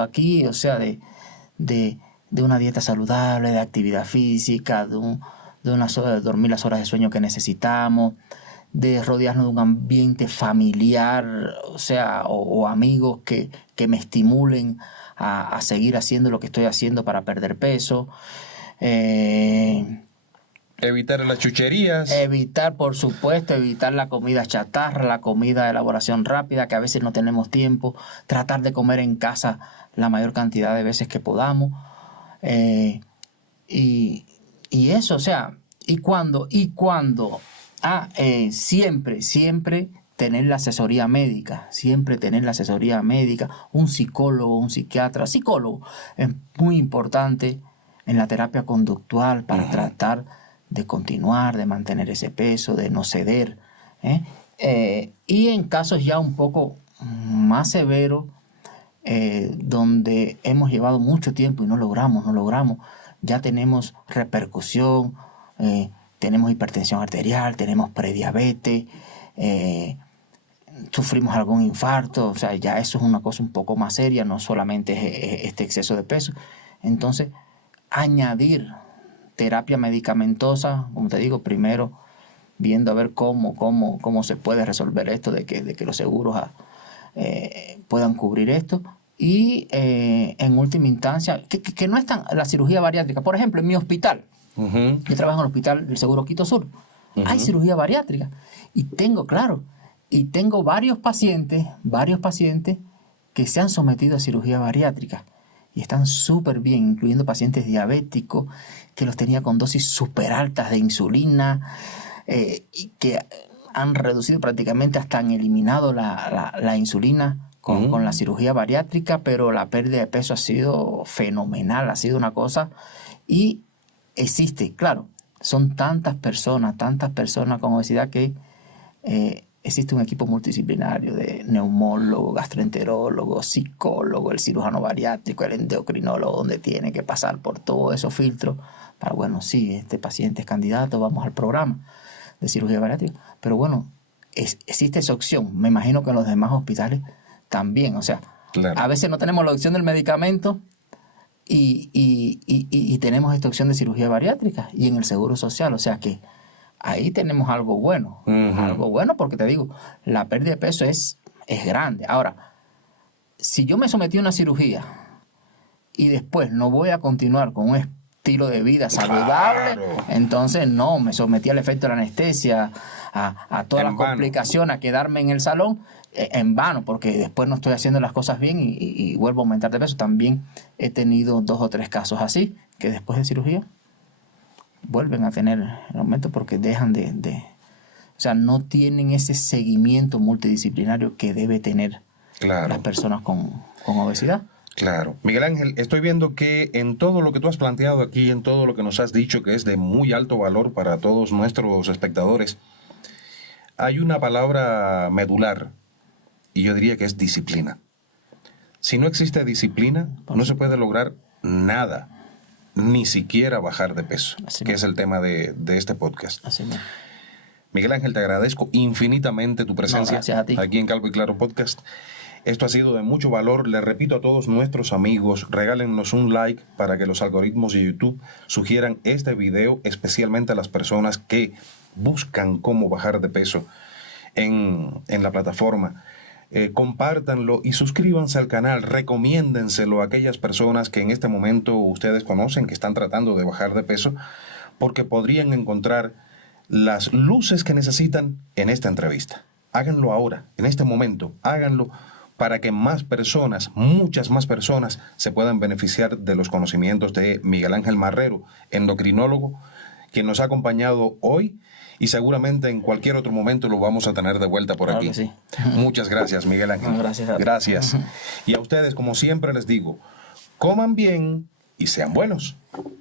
aquí, o sea, de una dieta saludable, de actividad física, de dormir las horas de sueño que necesitamos, de rodearnos de un ambiente familiar, o sea, o amigos que me estimulen a seguir haciendo lo que estoy haciendo para perder peso. Evitar las chucherías. Por supuesto, evitar la comida chatarra, la comida de elaboración rápida, que a veces no tenemos tiempo. Tratar de comer en casa la mayor cantidad de veces que podamos. Y eso, o sea, siempre tener la asesoría médica, un psicólogo, un psiquiatra. Psicólogo es muy importante en la terapia conductual para tratar de continuar, de mantener ese peso, de no ceder. Y en casos ya un poco más severos, donde hemos llevado mucho tiempo y no logramos, ya tenemos repercusión, tenemos hipertensión arterial, tenemos prediabetes, sufrimos algún infarto, o sea, ya eso es una cosa un poco más seria, no solamente es este exceso de peso. Entonces, añadir terapia medicamentosa, como te digo, primero viendo a ver cómo se puede resolver esto de que los seguros puedan cubrir esto. Y en última instancia, que no es tan la cirugía bariátrica. Por ejemplo, en mi hospital, yo trabajo en el hospital del Seguro Quito Sur, hay cirugía bariátrica. Y tengo varios pacientes que se han sometido a cirugía bariátrica y están súper bien, incluyendo pacientes diabéticos que los tenía con dosis súper altas de insulina, y que han reducido prácticamente hasta han eliminado la insulina con la cirugía bariátrica, pero la pérdida de peso ha sido fenomenal, ha sido una cosa. Y existe, claro, son tantas personas con obesidad que existe un equipo multidisciplinario de neumólogo, gastroenterólogo, psicólogo, el cirujano bariátrico, el endocrinólogo, donde tiene que pasar por todos esos filtros para, bueno, sí, este paciente es candidato, vamos al programa de cirugía bariátrica. Pero bueno, existe esa opción. Me imagino que en los demás hospitales también. O sea, claro, a veces no tenemos la opción del medicamento y tenemos esta opción de cirugía bariátrica y en el Seguro Social. O sea que ahí tenemos algo bueno. Algo bueno porque te digo, la pérdida de peso es grande. Ahora, si yo me sometí a una cirugía y después no voy a continuar con un estilo de vida saludable, claro, entonces no, me sometí al efecto de la anestesia, a todas las complicaciones, a quedarme en el salón en vano, porque después no estoy haciendo las cosas bien y vuelvo a aumentar de peso. También he tenido 2 o 3 casos así, que después de cirugía vuelven a tener el aumento porque dejan o sea, no tienen ese seguimiento multidisciplinario que debe tener, claro, las personas con obesidad. Claro. Miguel Ángel, estoy viendo que en todo lo que tú has planteado aquí, en todo lo que nos has dicho, que es de muy alto valor para todos nuestros espectadores, hay una palabra medular, y yo diría que es disciplina. Si no existe disciplina, no se puede lograr nada, ni siquiera bajar de peso, que es el tema de este podcast. Así mismo. Miguel Ángel, te agradezco infinitamente tu presencia aquí en Calvo y Claro Podcast. Esto ha sido de mucho valor. Les repito a todos nuestros amigos, regálennos un like para que los algoritmos de YouTube sugieran este video, especialmente a las personas que buscan cómo bajar de peso en la plataforma. Compártanlo y suscríbanse al canal, recomiéndenselo a aquellas personas que en este momento ustedes conocen, que están tratando de bajar de peso, porque podrían encontrar las luces que necesitan en esta entrevista. Háganlo ahora, en este momento, háganlo para que más personas, muchas más personas, se puedan beneficiar de los conocimientos de Miguel Ángel Marrero, endocrinólogo, quien nos ha acompañado hoy y seguramente en cualquier otro momento lo vamos a tener de vuelta por aquí. Sí. Muchas gracias, Miguel Ángel. Gracias a ti. Gracias. Y a ustedes, como siempre les digo, coman bien y sean buenos.